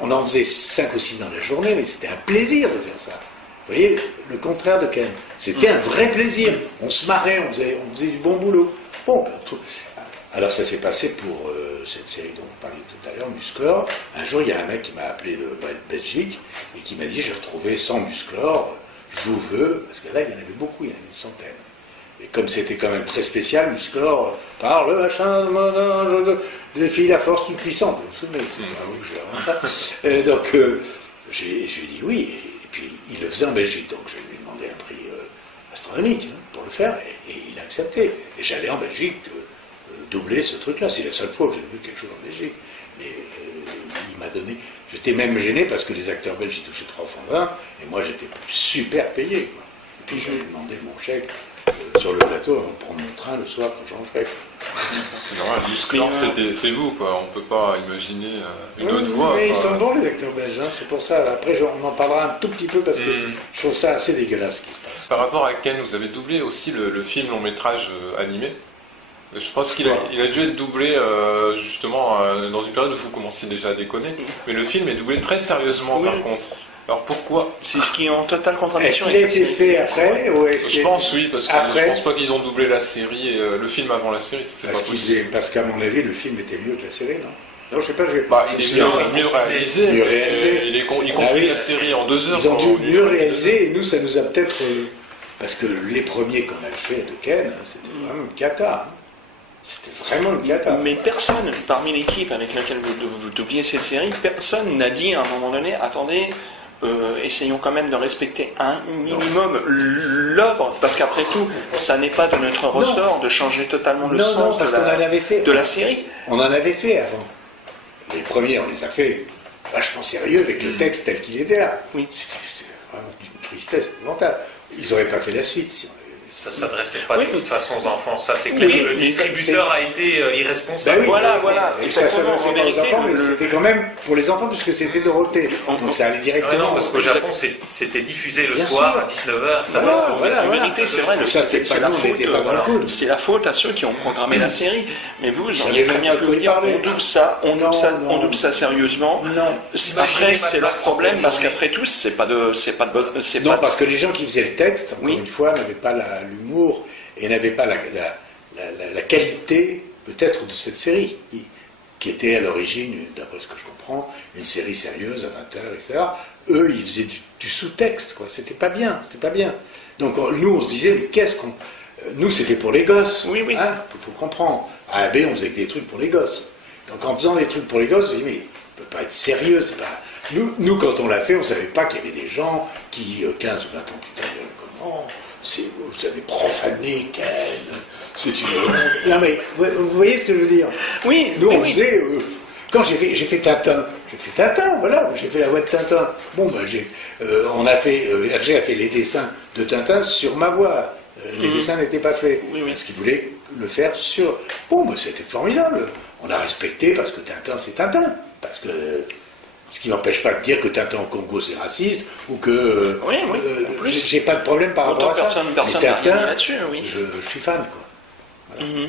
On en faisait 5 ou 6 dans la journée, mais c'était un plaisir de faire ça. Vous voyez, le contraire de Ken. C'était un vrai plaisir. On se marrait, on faisait du bon boulot. Bon, alors ça s'est passé pour cette série dont vous parliez tout à l'heure, Musclor. Un jour, il y a un mec qui m'a appelé de Belgique et qui m'a dit, j'ai retrouvé 100 Musclor, je vous veux, parce que là, il y en avait beaucoup, il y en avait une centaine. Et comme c'était quand même très spécial, Musclor, par le machin, j'ai fait la force du puissant, vous vous souvenez, c'est pas vous, je donc, je lui ai dit oui, et puis il le faisait en Belgique, donc je lui ai demandé un prix astronomique pour le faire, et il a accepté. Et j'allais en Belgique doubler ce truc-là, c'est la seule fois que j'ai vu quelque chose en Belgique. Mais il m'a donné... J'étais même gêné parce que les acteurs belges, ils touchaient 3 francs 20, et moi j'étais super payé, quoi. Et puis j'avais demandé mon chèque sur le plateau avant de prendre mon train le soir quand j'entrais. C'est normal, Musclor, c'est vous, quoi. On ne peut pas imaginer une autre voix. Mais ils sont bons, les acteurs belges, hein. C'est pour ça. Après, on en parlera un tout petit peu parce que je trouve ça assez dégueulasse ce qui se passe. Par rapport à Ken, vous avez doublé aussi le film long métrage animé. Je pense qu'il a dû être doublé justement dans une période où vous commenciez déjà à déconner, mais le film est doublé très sérieusement par contre. Alors pourquoi? C'est ce qui est en totale contradiction. Est-ce qu'il a été fait après ou est-ce Je pense oui, parce que après, je pense pas qu'ils ont doublé la série, le film avant la série. Parce qu'à mon avis, le film était mieux que la série, non? Non, je sais pas. Il est mieux réalisé. Il compris la série en 2 heures. Ils ont dû mieux réaliser, et nous, ça nous a peut-être... parce que les premiers qu'on a fait de Ken, c'était vraiment une cata. C'était vraiment une cata. Mais personne, parmi l'équipe avec laquelle vous doubliez cette série, personne n'a dit à un moment donné, attendez, essayons quand même de respecter un minimum l'œuvre, parce qu'après tout, ça n'est pas de notre ressort de changer totalement le sens de la série. On en avait fait avant. Les premiers, on les a fait vachement sérieux avec le texte tel qu'il était là. Oui. C'était vraiment une tristesse épouvantable. Ils n'auraient pas fait la suite si on avait... Ça ne s'adressait pas de toute façon aux enfants, ça c'est clair. Le distributeur a été irresponsable. Voilà. Et ça s'adressait pas aux enfants, mais c'était quand même pour les enfants puisque c'était Dorothée. Donc ça allait directement. Non, parce qu'au Japon c'était diffusé le soir à 19h. En vérité, c'est vrai, c'est la faute. C'est la faute à ceux qui ont programmé la série. Mais vous auriez très bien pu vous dire, on double ça sérieusement. Après, c'est leur problème parce qu'après tout, c'est pas de non, parce que les gens qui faisaient le texte, encore une fois, n'avaient pas l'humour et n'avaient pas la qualité, peut-être, de cette série, qui était à l'origine, d'après ce que je comprends, une série sérieuse à 20h, etc. Eux, ils faisaient du sous-texte, quoi. C'était pas bien. Donc, nous, on se disait, mais qu'est-ce qu'on... Nous, c'était pour les gosses. Oui. Hein, il faut comprendre. À AB, on faisait des trucs pour les gosses. Donc, en faisant des trucs pour les gosses, on se dit, mais on peut pas être sérieux, c'est pas... Nous, quand on l'a fait, on ne savait pas qu'il y avait des gens qui, 15 ou 20 ans plus tard, comment vous avez profané Ken, c'est une... Non mais, vous voyez ce que je veux dire? Oui. Nous, on faisait... quand j'ai fait Tintin, voilà, j'ai fait la voix de Tintin. Bon, ben, Hergé a fait les dessins de Tintin sur ma voix. Les dessins n'étaient pas faits, parce qu'il voulait le faire sur... Bon, ben, c'était formidable. On a respecté parce que Tintin, c'est Tintin. Parce que... Ce qui n'empêche pas de dire que Tintin au Congo c'est raciste ou que j'ai pas de problème par rapport à ça. Personne Tintin, là-dessus, oui. Je suis fan, quoi. Voilà.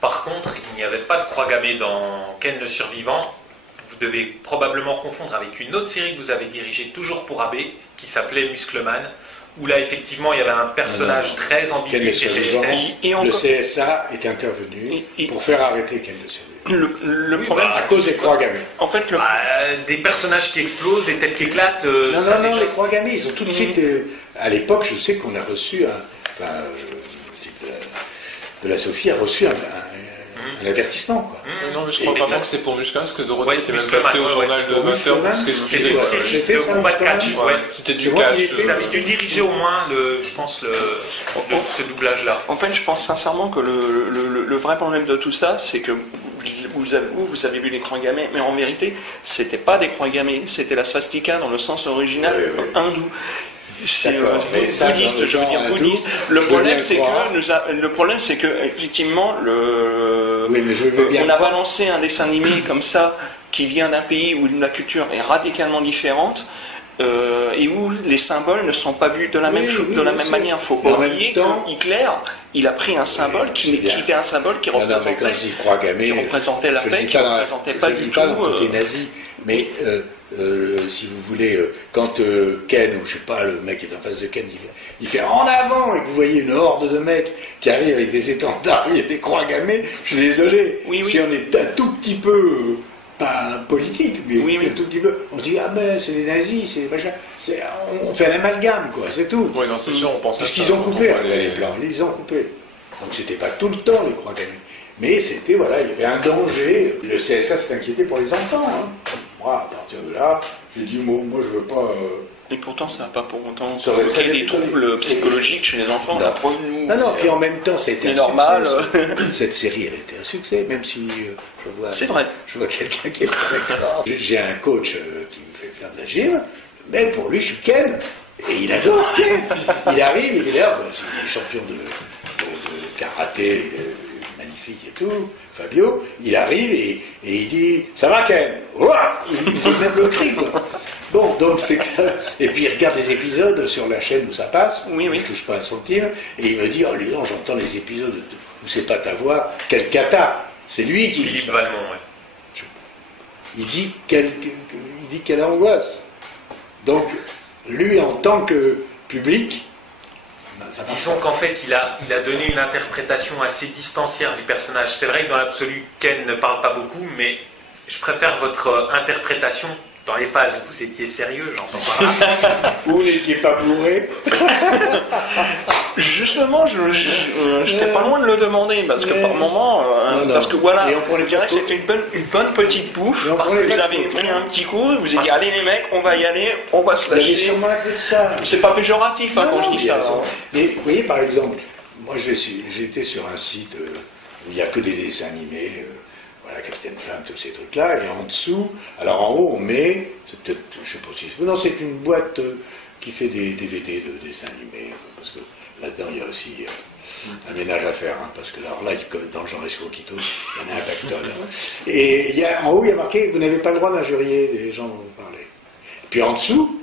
Par contre, il n'y avait pas de croix gammée dans Ken le Survivant. Vous devez probablement confondre avec une autre série que vous avez dirigée toujours pour AB, qui s'appelait Muscleman, où là effectivement il y avait un personnage très ambigu qui était le CSA est intervenu pour faire arrêter Ken le Survivant. Le problème, à cause des croix gammées. En fait, des personnages qui explosent, des têtes qui éclatent. Non, les croix gammées, ils ont tout de suite. À l'époque, je sais qu'on a reçu de la Sophie a reçu un avertissement, quoi. Non, mais je crois vraiment que c'est pour Muscleman, parce que Dorothée était même passée au journal de 20h. C'était une série de combat de catch. C'était du catch. Vous avez dû diriger au moins, ce doublage-là. En fait, je pense sincèrement que le vrai problème de tout ça, c'est que vous avez vu les croix gammées, mais en vérité, c'était pas des croix gammées, c'était la swastika dans le sens original hindou. C'est bouddhiste, je veux dire bouddhiste. Le problème, c'est que effectivement, on a balancé un dessin animé comme ça qui vient d'un pays où la culture est radicalement différente. Et où les symboles ne sont pas vus de la même manière. Il faut pas oublier que Hitler, il a pris un symbole qui était un symbole qui représentait la paix, qui ne représentait pas du tout côté nazi. Mais si vous voulez, quand Ken, ou je sais pas, le mec qui est en face de Ken, il fait en avant, et que vous voyez une horde de mecs qui arrivent avec des étendards et des croix gammées, je suis désolé, si on est un tout petit peu... pas politique, mais un tout petit peu. On se dit, ah ben, c'est les nazis, c'est machin. On fait un amalgame, quoi, c'est tout. Oui, non, c'est sûr, on pense à ça. Puisqu'ils ont coupé après les blancs, ils ont coupé. Donc c'était pas tout le temps les croix gammées. Mais c'était, voilà, il y avait un danger. Le CSA s'est inquiété pour les enfants. Hein. Moi, à partir de là, j'ai dit, moi je veux pas. Et pourtant, ça n'a pas pour autant provoqué des troubles psychologiques chez les enfants. Non, puis en même temps, c'était normal. Cette série, elle était un succès, même si je vois. C'est vrai. Je vois quelqu'un qui est d'accord. J'ai un coach qui me fait faire de la gym, mais pour lui, je suis Ken. Et il adore Ken. Il arrive, il est là, il est champion de karaté, magnifique et tout. Fabio, il arrive et il dit « Ça va Ken ?» Il faut même le cri, quoi. Bon, donc c'est que ça. Et puis il regarde les épisodes sur la chaîne où ça passe, je touche pas un centime, et il me dit « Oh, les gens, j'entends les épisodes c'est pas ta voix, quel cata. C'est lui qui dit Philippe ça. Valmont, ouais. Il dit quelle angoisse. Donc, lui, en tant que public, ça marche Disons pas. qu'en fait, il a donné une interprétation assez distancière du personnage. C'est vrai que dans l'absolu, Ken ne parle pas beaucoup, mais je préfère votre interprétation dans les phases où vous étiez sérieux, j'entends pas là. Vous n'étiez pas bourré. Justement, j'étais pas loin de le demander, parce que par moment, Non, parce que voilà, et on prenait je dirais pas que c'était une bonne petite bouffe, Et on parce que prenait vous pas avez de pris un petit coup, vous avez dit, allez les mecs, on va y aller, on va se Il y avait lâcher. sûrement un peu de ça. C'est pas péjoratif hein, Non, quand je dis bien ça. sûr. hein. Mais vous voyez, par exemple, moi j'étais sur un site où il n'y a que des dessins animés, voilà, Capitaine Flamme, tous ces trucs-là, et en dessous, alors en haut on met, c'est peut-être, je sais pas si c'est, non, c'est une boîte qui fait des DVD de dessins animés, parce que là-dedans il y a aussi un ménage à faire, hein, parce que alors là, comme dans le genre Escoquitos, il y en a un pactole. Et en haut il y a marqué, vous n'avez pas le droit d'injurier les gens dont vous parlez. Puis en dessous,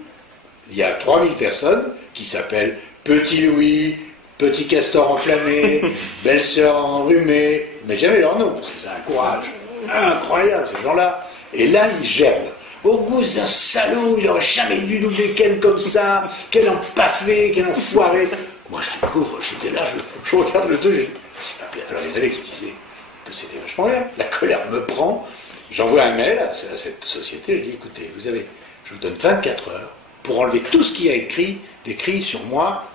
il y a 3000 personnes qui s'appellent Petit Louis, Petit Castor enflammé, Belle-Sœur enrhumée, mais jamais leur nom, parce que c'est un courage incroyable, ces gens-là. Et là, ils germent. Au goût d'un salaud, il n'aurait jamais dû doubler Ken comme ça, quel empaffé, quel enfoiré. Moi, je découvre, j'étais là, je regarde le truc, c'est pas bien. Alors, il y en avait qui disaient que c'était vachement bien. La colère me prend, j'envoie un mail à cette société, je dis, écoutez, je vous donne 24 heures pour enlever tout ce qui a décrit sur moi,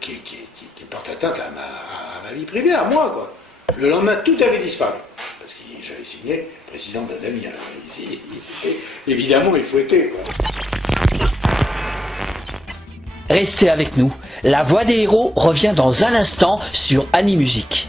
qui porte atteinte à ma vie privée, à moi, quoi. Le lendemain, tout avait disparu. Parce que j'avais signé président de l'ADAMI. Évidemment, il faut être, quoi. Restez avec nous. La voix des héros revient dans un instant sur Animusique.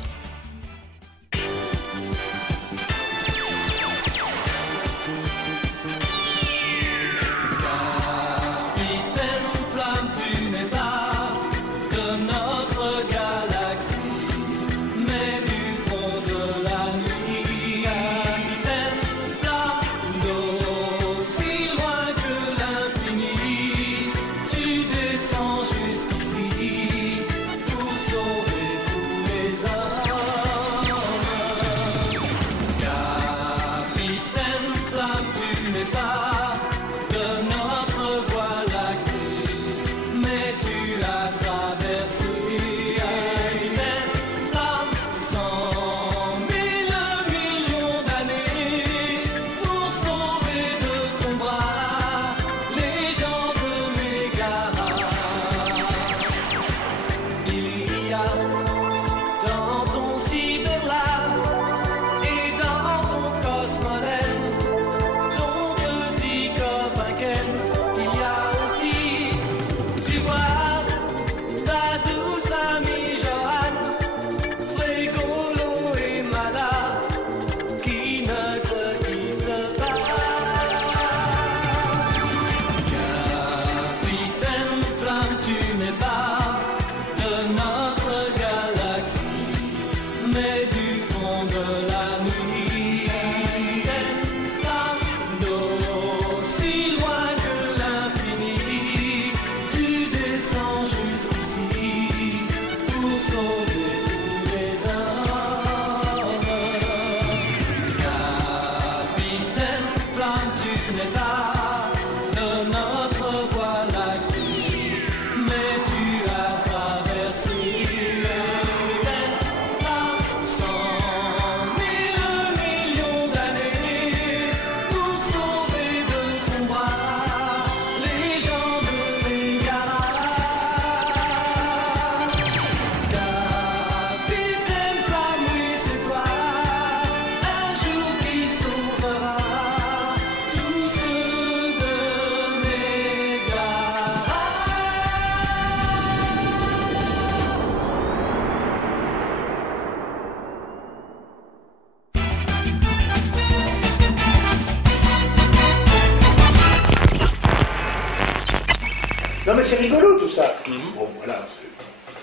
Non mais c'est rigolo tout ça. Bon voilà,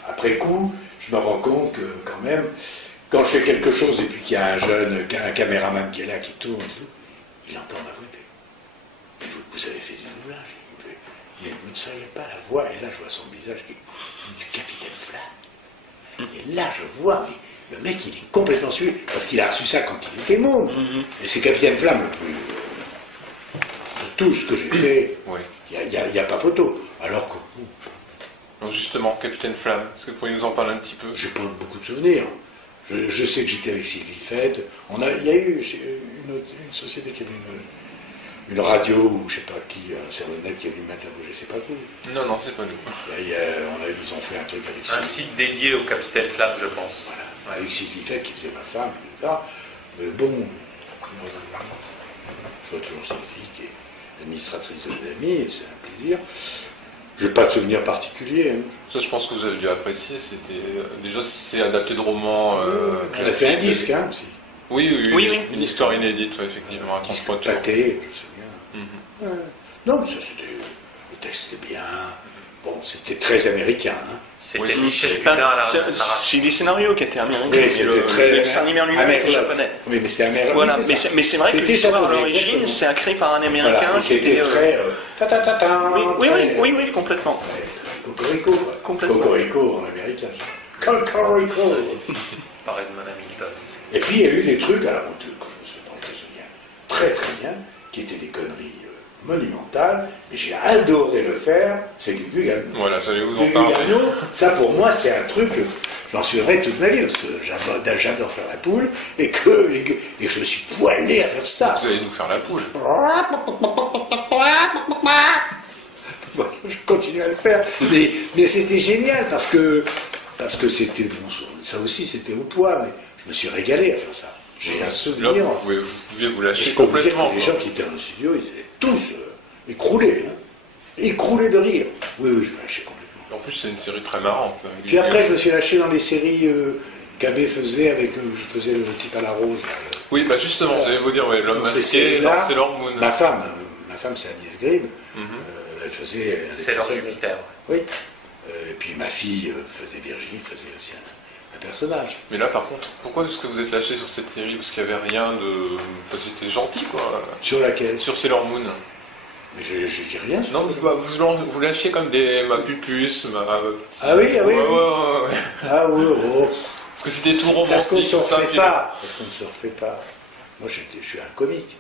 après coup, je me rends compte que quand même, quand je fais quelque chose et puis qu'il y a un caméraman qui est là, qui tourne et tout, il entend ma voix. Mais vous avez fait du doublage. Mais vous ne saviez pas la voix. Et là je vois son visage du capitaine Flamme. Et là je vois Le mec, il est complètement suivi, parce qu'il a reçu ça quand il était môme. Et c'est Capitaine Flamme le plus... de tout ce que j'ai fait, il n'y a pas photo. Alors que... Donc justement, Capitaine Flamme, est-ce que vous pourriez nous en parler un petit peu? J'ai pas beaucoup de souvenirs. Je sais que j'étais avec Sylvie Fête. Il y a eu une société qui avait une radio, ou je sais pas qui, sur le net, qui a voulu m'interroger, c'est pas vous. Non, non, c'est pas nous. Ils ont fait un truc avec un site dédié au Capitaine Flamme, je pense. Voilà. Avec Sylvie Fête qui faisait ma femme, etc. Mais bon, je vois toujours Sylvie qui est administratrice de l'AMI, et c'est un plaisir. J'ai pas de souvenirs particuliers. Hein. Ça, je pense que vous avez dû apprécier. C'était déjà c'est adapté de romans. On a fait un disque, hein, aussi. Oui, une histoire inédite, effectivement, un transporteur. Pâté, je sais bien. Non, mais ça c'était. Le texte était bien. Bon, c'était très américain. Hein. C'était Michel Pudin à la c'est les scénarios qui étaient américains, oui, mais le dessin animé en lui-même était japonais. Oui, mais c'était américain. Voilà, mais c'est vrai que l'histoire à l'origine, c'est écrit par un américain. Voilà, c'était très. Oui, complètement. Cocorico. Cocorico en américain. Cocorico. Par Edmond Hamilton. Et puis il y a eu des trucs, alors je me souviens très très bien, qui étaient des conneries monumentales, mais j'ai adoré le faire, c'est Gugu Gallo. Voilà, j'allais vous en parler. Gugu Gallo, ça pour moi c'est un truc, j'en souviendrai toute ma vie, parce que j'adore faire la poule, et que je me suis poilé à faire ça. Vous allez nous faire la poule. Bon, je continue à le faire, mais c'était génial, parce que c'était, bon, ça aussi c'était au poids, mais je me suis régalé à faire ça. J'ai un souvenir. Là, vous pouviez vous lâcher complètement. Les gens qui étaient dans le studio, ils étaient tous écroulés. Hein. Écroulés de rire. Oui, je me lâchais complètement. En plus, c'est une série très marrante. Puis après, je me suis lâché dans les séries qu'Abbé faisait avec. Je faisais le type à la rose. Oui, bah justement, vous allez vous dire, l'homme masqué, Sailor Moon. Ma femme, c'est Agnès Grimm. Elle faisait. Sailor Jupiter. Oui. Et puis ma fille faisait Virginie, faisait aussi un personnage. Mais là, par contre, pourquoi est-ce que vous êtes lâché sur cette série? Parce qu'il n'y avait rien de... Enfin, c'était gentil, quoi. Sur laquelle? Sur Sailor Moon. Mais je dis rien. Non, vous lâchiez comme ma pupus, Ah oui. Ouais. Ah oui, Parce que c'était tout romantique. Parce qu'on ne se refait pas. Moi, je suis un comique.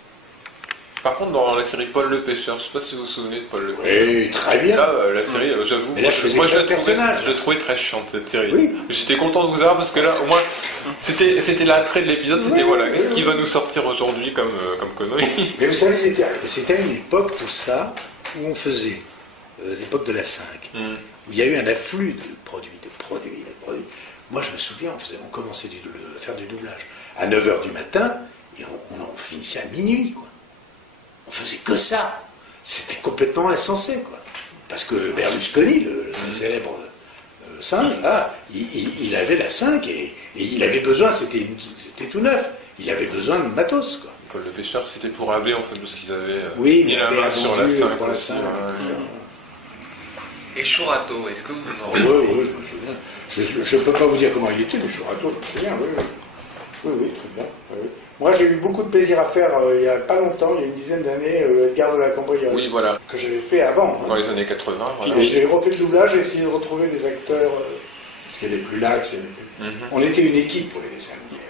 Par contre, dans la série Paul le Pêcheur, je ne sais pas si vous vous souvenez de Paul le Pêcheur. Oui, très bien. Là, la série, j'avoue, moi je la trouvais très chiante, cette série. Oui. J'étais content de vous avoir parce que là, au moins, c'était l'attrait de l'épisode, c'était qu'est-ce qui va nous sortir aujourd'hui comme connerie. Mais vous savez, c'était une époque, tout ça, où on faisait, l'époque de la 5, où il y a eu un afflux de produits. Moi, je me souviens, on commençait à faire du doublage à 9h du matin, et on finissait à minuit, quoi. On faisait que ça. C'était complètement insensé, quoi. Parce que Berlusconi, le célèbre singe, là, il avait la 5 et il avait besoin, c'était tout neuf, il avait besoin de matos, quoi. Paul le Pêcheur, c'était pour Abbé, en fait, parce qu'ils avaient mis la main sur la 5. Pour la 5. Et Chourato, est-ce que vous en souvenez? Oui, je me souviens. Je ne peux pas vous dire comment il était, mais Chourato, je me souviens, oui, très bien. Oui. Moi, j'ai eu beaucoup de plaisir à faire il n'y a pas longtemps, il y a une dizaine d'années, Edgar de la Cambriole. Oui, voilà. Que j'avais fait avant. Dans les années 80, voilà. Et j'ai refait le doublage, j'ai essayé de retrouver des acteurs, parce qu'il y avait plus Lax. On était une équipe pour les dessins animés.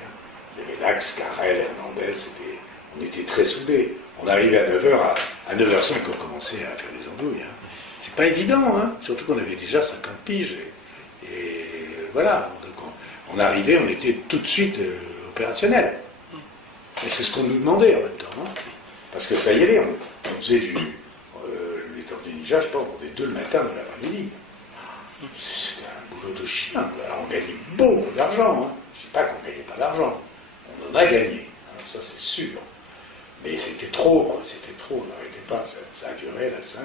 Il y avait Lax, Carrel, Hernandez, on était très soudés. On arrivait à 9h, à 9h05, on commençait à faire les andouilles. Hein. C'est pas évident, hein. Surtout qu'on avait déjà 50 piges. Et voilà. Donc on arrivait, on était tout de suite opérationnel. Et c'est ce qu'on nous demandait en même temps. Hein. Parce que ça y allait, on faisait les Tortues Ninja, je pense, on faisait 2 le matin de l'après-midi. C'était un boulot de chien. Alors, on gagnait beaucoup d'argent. Hein. Je ne dis pas qu'on ne gagnait pas d'argent. On en a gagné. Hein, ça, c'est sûr. Mais c'était trop, quoi. C'était trop. On n'arrêtait pas. Ça a duré, la 5,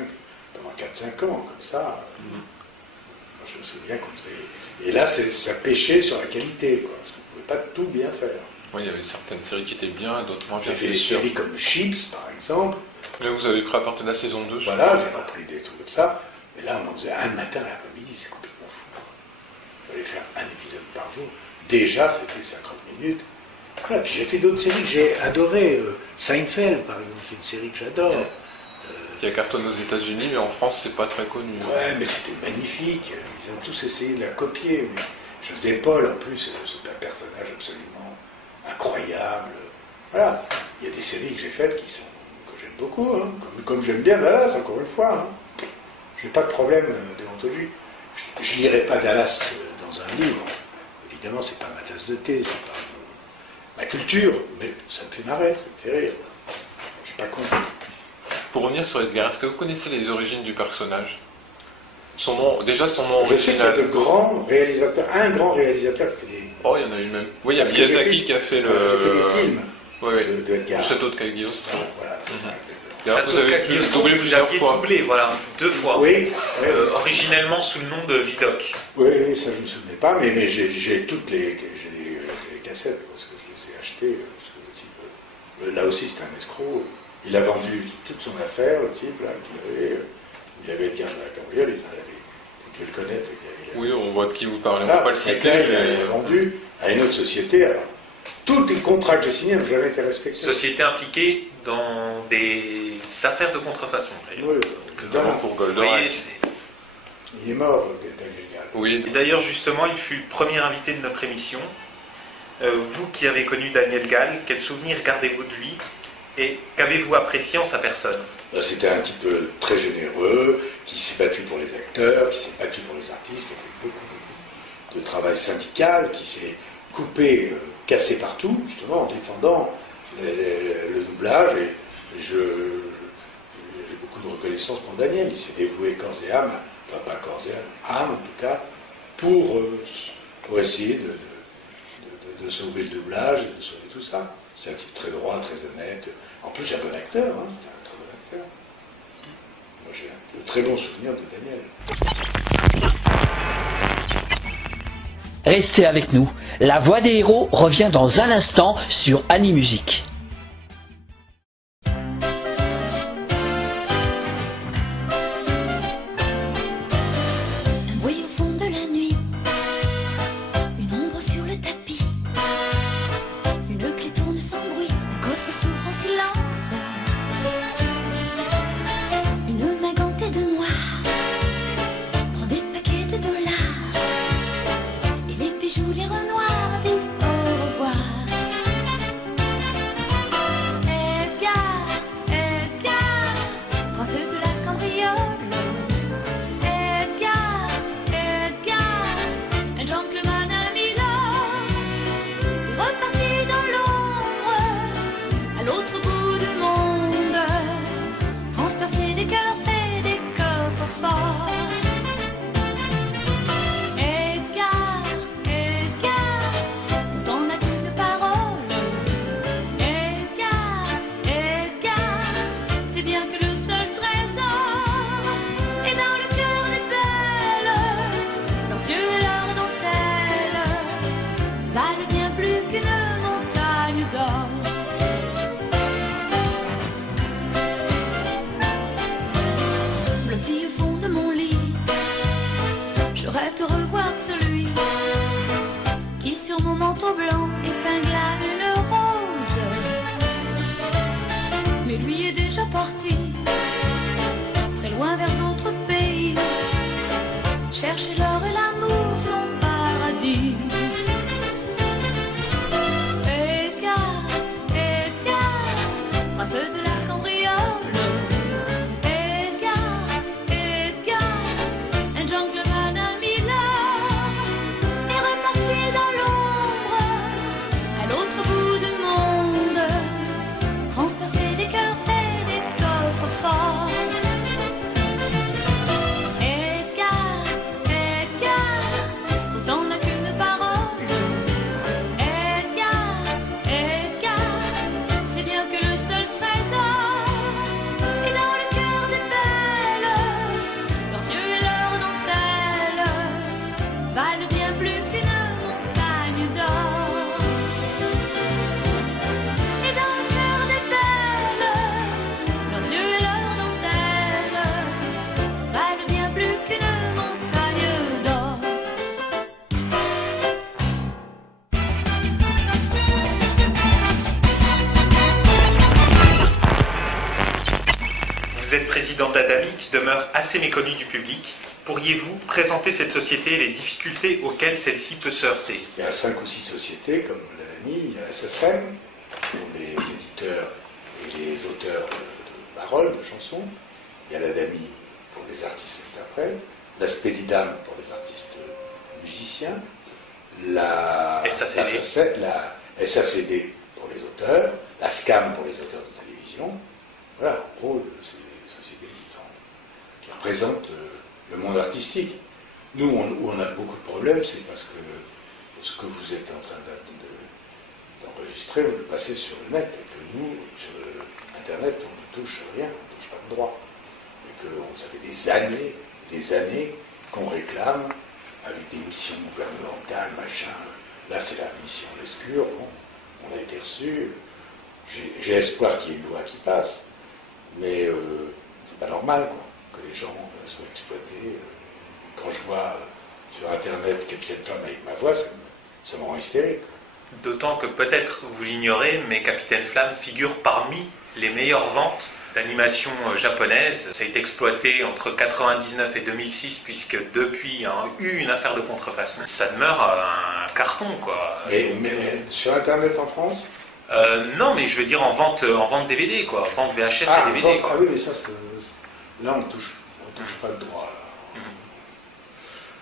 pendant 4-5 ans, comme ça. Moi, je me souviens qu'on faisait... Et là, ça pêchait sur la qualité, quoi. Parce qu'on ne pouvait pas tout bien faire. Oui, il y avait certaines séries qui étaient bien, d'autres moins bien. J'ai fait des séries comme Chips, par exemple. Là, vous avez pris à partir de la saison 2. Voilà, j'ai repris des trucs comme ça. Mais là, on en faisait un matin à l'après-midi, c'est complètement fou. Il fallait faire un épisode par jour. Déjà, c'était 50 minutes. Voilà, puis j'ai fait d'autres séries que j'ai adorées. Seinfeld, par exemple, c'est une série que j'adore. Qui a cartonné aux États-Unis, mais en France, c'est pas très connu. Ouais, mais c'était magnifique. Ils ont tous essayé de la copier. José Paul, en plus, c'est un personnage absolument incroyable. Voilà, il y a des séries que j'ai faites que j'aime beaucoup, hein. Comme j'aime bien Dallas, encore une fois. Hein. Je n'ai pas de problème déontologique. Je ne lirai pas Dallas dans un livre. Évidemment, c'est pas ma tasse de thé, c'est pas ma culture, mais ça me fait marrer, ça me fait rire. Je suis pas con. Pour revenir sur Edgar, est-ce que vous connaissez les origines du personnage? Son nom original. Je sais qu'il y a de grands réalisateurs, un grand réalisateur qui fait des... Oh, il y en a eu même. Oui, il y a Miyazaki qui a fait le... J'ai fait des films de Edgar. Le château de Cagliostro. Voilà, c'est ça. Château de Cagliostro, vous aviez doublé, voilà, 2 fois. Oui. Originellement sous le nom de Vidocq. Oui, ça je ne me souvenais pas, mais j'ai toutes les cassettes, parce que je les ai achetées. Parce que le type, là aussi, c'était un escroc. Il a vendu toute son affaire, le type, là, il avait Edgar de la Cambriole, il devait le connaître. Oui, on voit de qui vous parlez, on ne Là, va pas le citer. il a vendu à une autre société. Alors, tous les contrats que j'ai signés n'ont jamais été respectés. Société impliquée dans des affaires de contrefaçon, d'ailleurs. Oui, Notamment pour Goldorak. Il est mort, Daniel Gall. Oui. Et d'ailleurs, justement, il fut le premier invité de notre émission. Vous qui avez connu Daniel Gall, quel souvenir gardez-vous de lui et qu'avez-vous apprécié en sa personne? C'était un type très généreux, qui s'est battu pour les acteurs, qui s'est battu pour les artistes, qui a fait beaucoup de travail syndical, qui s'est coupé, cassé partout, justement, en défendant le doublage. Et j'ai beaucoup de reconnaissance pour Daniel. Il s'est dévoué corps et âme, enfin pas corps et âme en tout cas, pour essayer de sauver le doublage, de sauver tout ça. C'est un type très droit, très honnête. En plus, c'est un bon acteur, hein. C'est un très bon acteur. Moi, j'ai de très bons souvenirs de Daniel. Restez avec nous. La voix des héros revient dans un instant sur Animusique. Vous êtes président d'Adami, qui demeure assez méconnu du public. Pourriez-vous présenter cette société et les difficultés auxquelles celle-ci peut se heurter? Il y a 5 ou 6 sociétés, comme on l'a mis. Il y a SSM, pour les éditeurs et les auteurs de paroles, de chansons. Il y a l'ADAMI pour les artistes-interprètes. La Spedidam pour les artistes musiciens. La SACD pour les auteurs. La SCAM pour les auteurs de télévision. Voilà, en gros, c'est des sociétés qui représentent le monde artistique. Nous, où on a beaucoup de problèmes, c'est parce que ce que vous êtes en train d'enregistrer, vous le passez sur le net, et que nous, sur Internet, on ne touche rien, on ne touche pas de droit. Et que ça fait des années qu'on réclame, avec des missions gouvernementales, machin. Là, c'est la mission Lescure, bon, on a été reçu. J'ai espoir qu'il y ait une loi qui passe, mais c'est pas normal, quoi, que les gens soient exploités. Quand je vois sur Internet Capitaine Flamme avec ma voix, ça me rend hystérique. D'autant que peut-être vous l'ignorez, mais Capitaine Flamme figure parmi les meilleures ventes d'animation japonaise. Ça a été exploité entre 1999 et 2006, puisque depuis il y a eu une affaire de contrefaçon. Ça demeure un carton, quoi. Mais sur Internet en France? Non, mais je veux dire en vente DVD, quoi. Vente VHS et DVD, quoi. Ah oui, mais ça, là, on touche pas de droit. Là.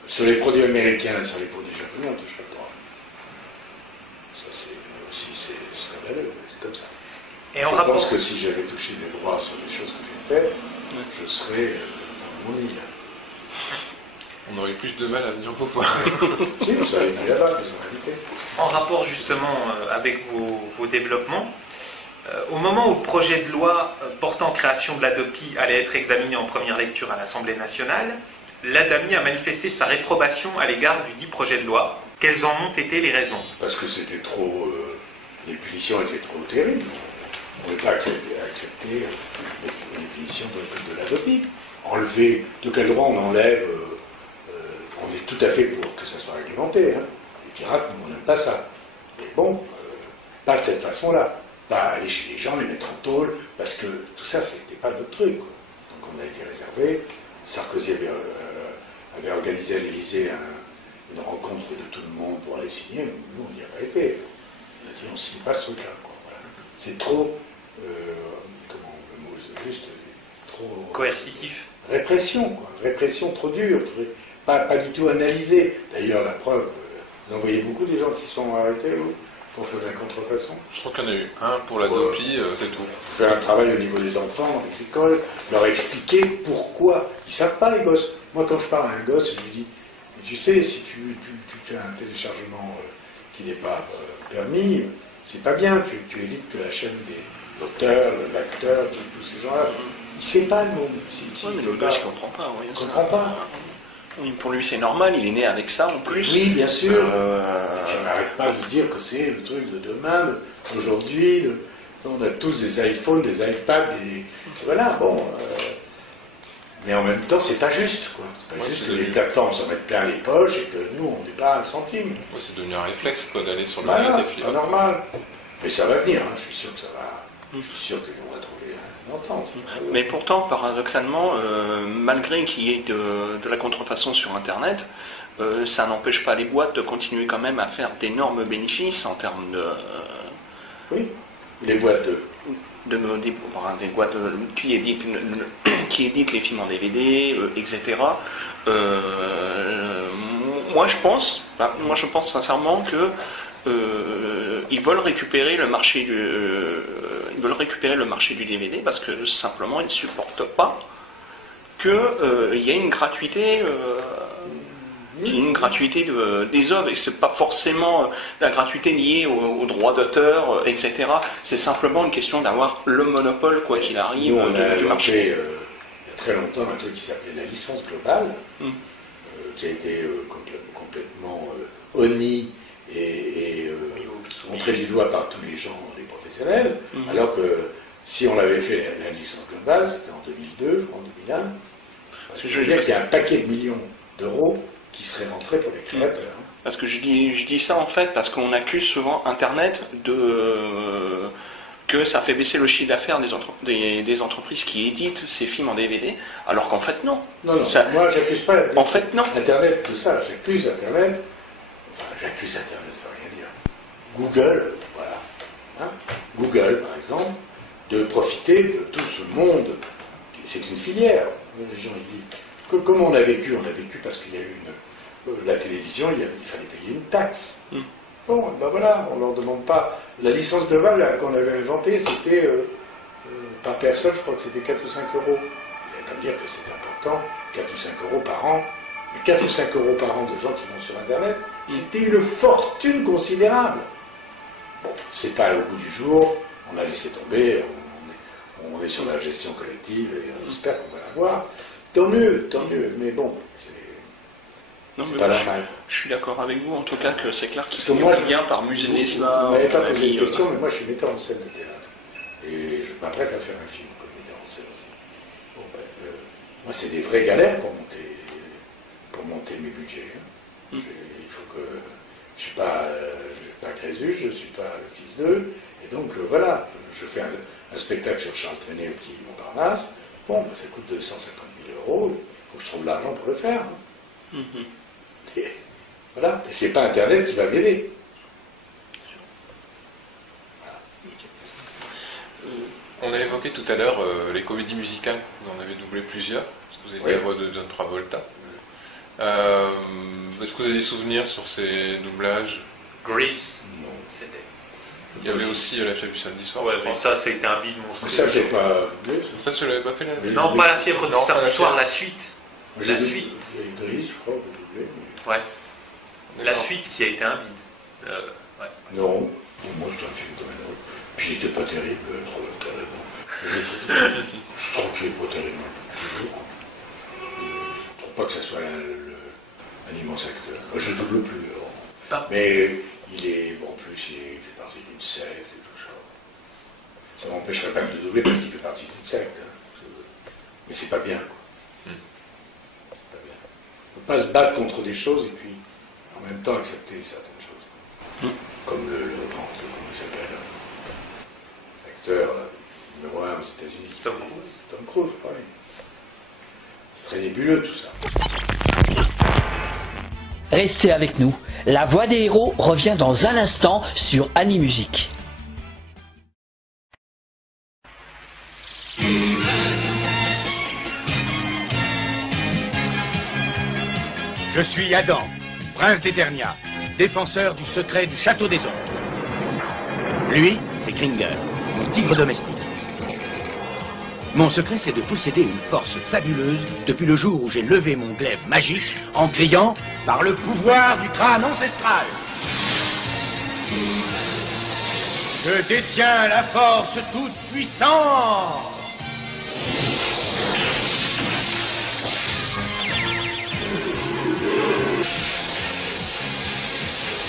Sur les produits américains et sur les produits japonais, on touche pas de droit. Ça, c'est scandaleux, c'est comme ça. Et je pense que si j'avais touché des droits sur les choses que j'ai faites, je serais dans mon lit. On aurait plus de mal à venir vous voir. Si, vous savez, il y a là-bas, ils ont invité. En rapport justement avec vos développements, au moment où le projet de loi portant création de l'ADOPI allait être examiné en première lecture à l'Assemblée nationale, l'ADAMI a manifesté sa réprobation à l'égard du dit projet de loi. Quelles en ont été les raisons? Parce que c'était trop... les punitions étaient trop terribles. On ne pouvait pas accepter les punitions de l'ADOPI. Enlever, de quel droit on enlève... on est tout à fait pour que ça soit réglementé. Hein. Les pirates, nous, on n'aime pas ça. Mais bon, pas de cette façon-là. Pas aller chez les gens, les mettre en tôle, parce que tout ça, c'était pas notre truc. Quoi. Donc on a été réservé. Sarkozy avait organisé à l'Élysée une rencontre de tout le monde pour aller signer. Nous, on n'y a pas été. On a dit, on ne signe pas ce truc-là. Voilà. C'est trop, comment le mot juste, trop... coercitif. Répression, quoi. Répression trop dure. Pas du tout analysée. D'ailleurs, la preuve, vous en voyez beaucoup des gens qui sont arrêtés, vous, pour faire de la contrefaçon. Je crois qu'il y en a eu un pour la DOPI, c'est tout. Faire un travail au niveau des enfants, dans les écoles, leur expliquer pourquoi. Ils ne savent pas, les gosses. Moi, quand je parle à un gosse, je lui dis, tu sais, si tu fais un téléchargement qui n'est pas permis, c'est pas bien. Tu évites que la chaîne des auteurs, l'acteur, tous ces gens-là, il ne sait pas le monde. Mais le gosse, il ne comprend pas. Il ne comprend pas. Oui, pour lui, c'est normal, il est né avec ça en plus. Oui, bien sûr. Et puis on n'arrête pas de dire que c'est le truc de demain, d'aujourd'hui. On a tous des iPhones, des iPads, voilà, bon. Mais en même temps, c'est pas juste, quoi. C'est pas juste que les plateformes s'en mettent plein les poches et que nous, on n'est pas un centime. Ouais, c'est devenu un réflexe, quoi, d'aller sur le net. Voilà, c'est pas normal. Mais ça va venir, hein. Je suis sûr que ça va. Je suis sûr qu'on va trouver une entente. Mais pourtant, paradoxalement, malgré qu'il y ait de la contrefaçon sur Internet, ça n'empêche pas les boîtes de continuer quand même à faire d'énormes bénéfices en termes de... Oui, les boîtes des boîtes qui éditent les films en DVD, etc. Moi, je pense sincèrement que ils veulent récupérer le marché du DVD parce que simplement ils ne supportent pas qu'il y ait une gratuité des œuvres, et c'est pas forcément la gratuité liée aux droits d'auteur, etc. C'est simplement une question d'avoir le monopole, quoi qu'il arrive. Nous, on a inventé il y a très longtemps un truc qui s'appelait la licence globale, qui a été complètement honnie et montré du doigt par tous les gens, les professionnels, alors que si on l'avait fait la licence globale, c'était en 2002, en 2001, parce que je veux dire qu'il y a un paquet de millions d'euros qui seraient rentrés pour les créateurs. Parce que je dis ça en fait parce qu'on accuse souvent Internet que que ça fait baisser le chiffre d'affaires des entreprises qui éditent ces films en DVD, alors qu'en fait non. Non, moi j'accuse pas en fait, non. Internet, tout ça, j'accuse Internet, ça veut rien dire. Google, voilà. Hein, Google, par exemple, de profiter de tout ce monde. C'est une filière. Les gens ils disent, comment on a vécu parce qu'il y a eu la télévision, il fallait payer une taxe. Bon, ben voilà, on ne leur demande pas. La licence globale qu'on avait inventée, c'était par personne, je crois que c'était 4 ou 5 euros. Vous n'allez pas me dire que c'est important, 4 ou 5 euros par an. Mais 4 ou 5 euros par an de gens qui vont sur Internet, c'était une fortune considérable. Bon, c'est pas au bout du jour, on a laissé tomber, on est sur la gestion collective et on espère qu'on va l'avoir. Tant mieux, mais bon. Non, mais je suis d'accord avec vous, en tout cas, que c'est clair qu'il faut bien par musée des Vous m'avez pas posé une question, mais moi je suis metteur en scène de théâtre. Et je m'apprête à faire un film comme metteur en scène aussi. Bon, moi, c'est des vraies galères pour monter mes budgets. Hein. Il faut que. Je ne suis pas Crésus, je ne suis pas le fils d'eux. Et donc, voilà, je fais un spectacle sur Charles Trenet au petit Montparnasse. Bon, ça coûte 250 000 €. Il faut que je trouve l'argent pour le faire. Hein. Et voilà, et c'est pas Internet qui va m'aider. On a évoqué tout à l'heure les comédies musicales, vous en avez doublé plusieurs, parce que vous avez la voix de John Travolta. Est-ce que vous avez des souvenirs sur ces doublages? Grease, non, c'était. Il y avait aussi La fièvre du samedi soir. Ouais, mais ça c'était un bide monstrueux. Ça, j'ai pas doublé. Ça, tu l'avais pas fait là? Non, pas La fièvre du samedi soir, la suite. La suite. Grease, je crois, vous doublez. Ouais. La suite qui a été un bide. Ouais. Non, pour moi c'est un film quand même. Puis il n'était pas terrible, je trouve qu'il n'est pas terrible. Je ne trouve pas que ce soit un immense acteur. Moi, je ne double plus. Alors. Mais il est, bon, en plus, il fait partie d'une secte et tout ça. Ça m'empêcherait pas de le doubler parce qu'il fait partie d'une secte. Hein. Mais c'est pas bien. Quoi. C'est pas bien. Il ne faut pas se battre contre des choses et puis en même temps accepter certaines choses. Comme comment il s'appelle, l'acteur numéro 1 aux États-Unis. Tom Cruise. Tom Cruise, pareil. C'est très nébuleux tout ça. Restez avec nous. La voix des héros revient dans un instant sur Animusique. Je suis Adam, prince d'Eternia, défenseur du secret du château des ombres. Lui, c'est Kringer, mon tigre domestique. Mon secret, c'est de posséder une force fabuleuse depuis le jour où j'ai levé mon glaive magique en criant « Par le pouvoir du crâne ancestral !» Je détiens la force toute puissante.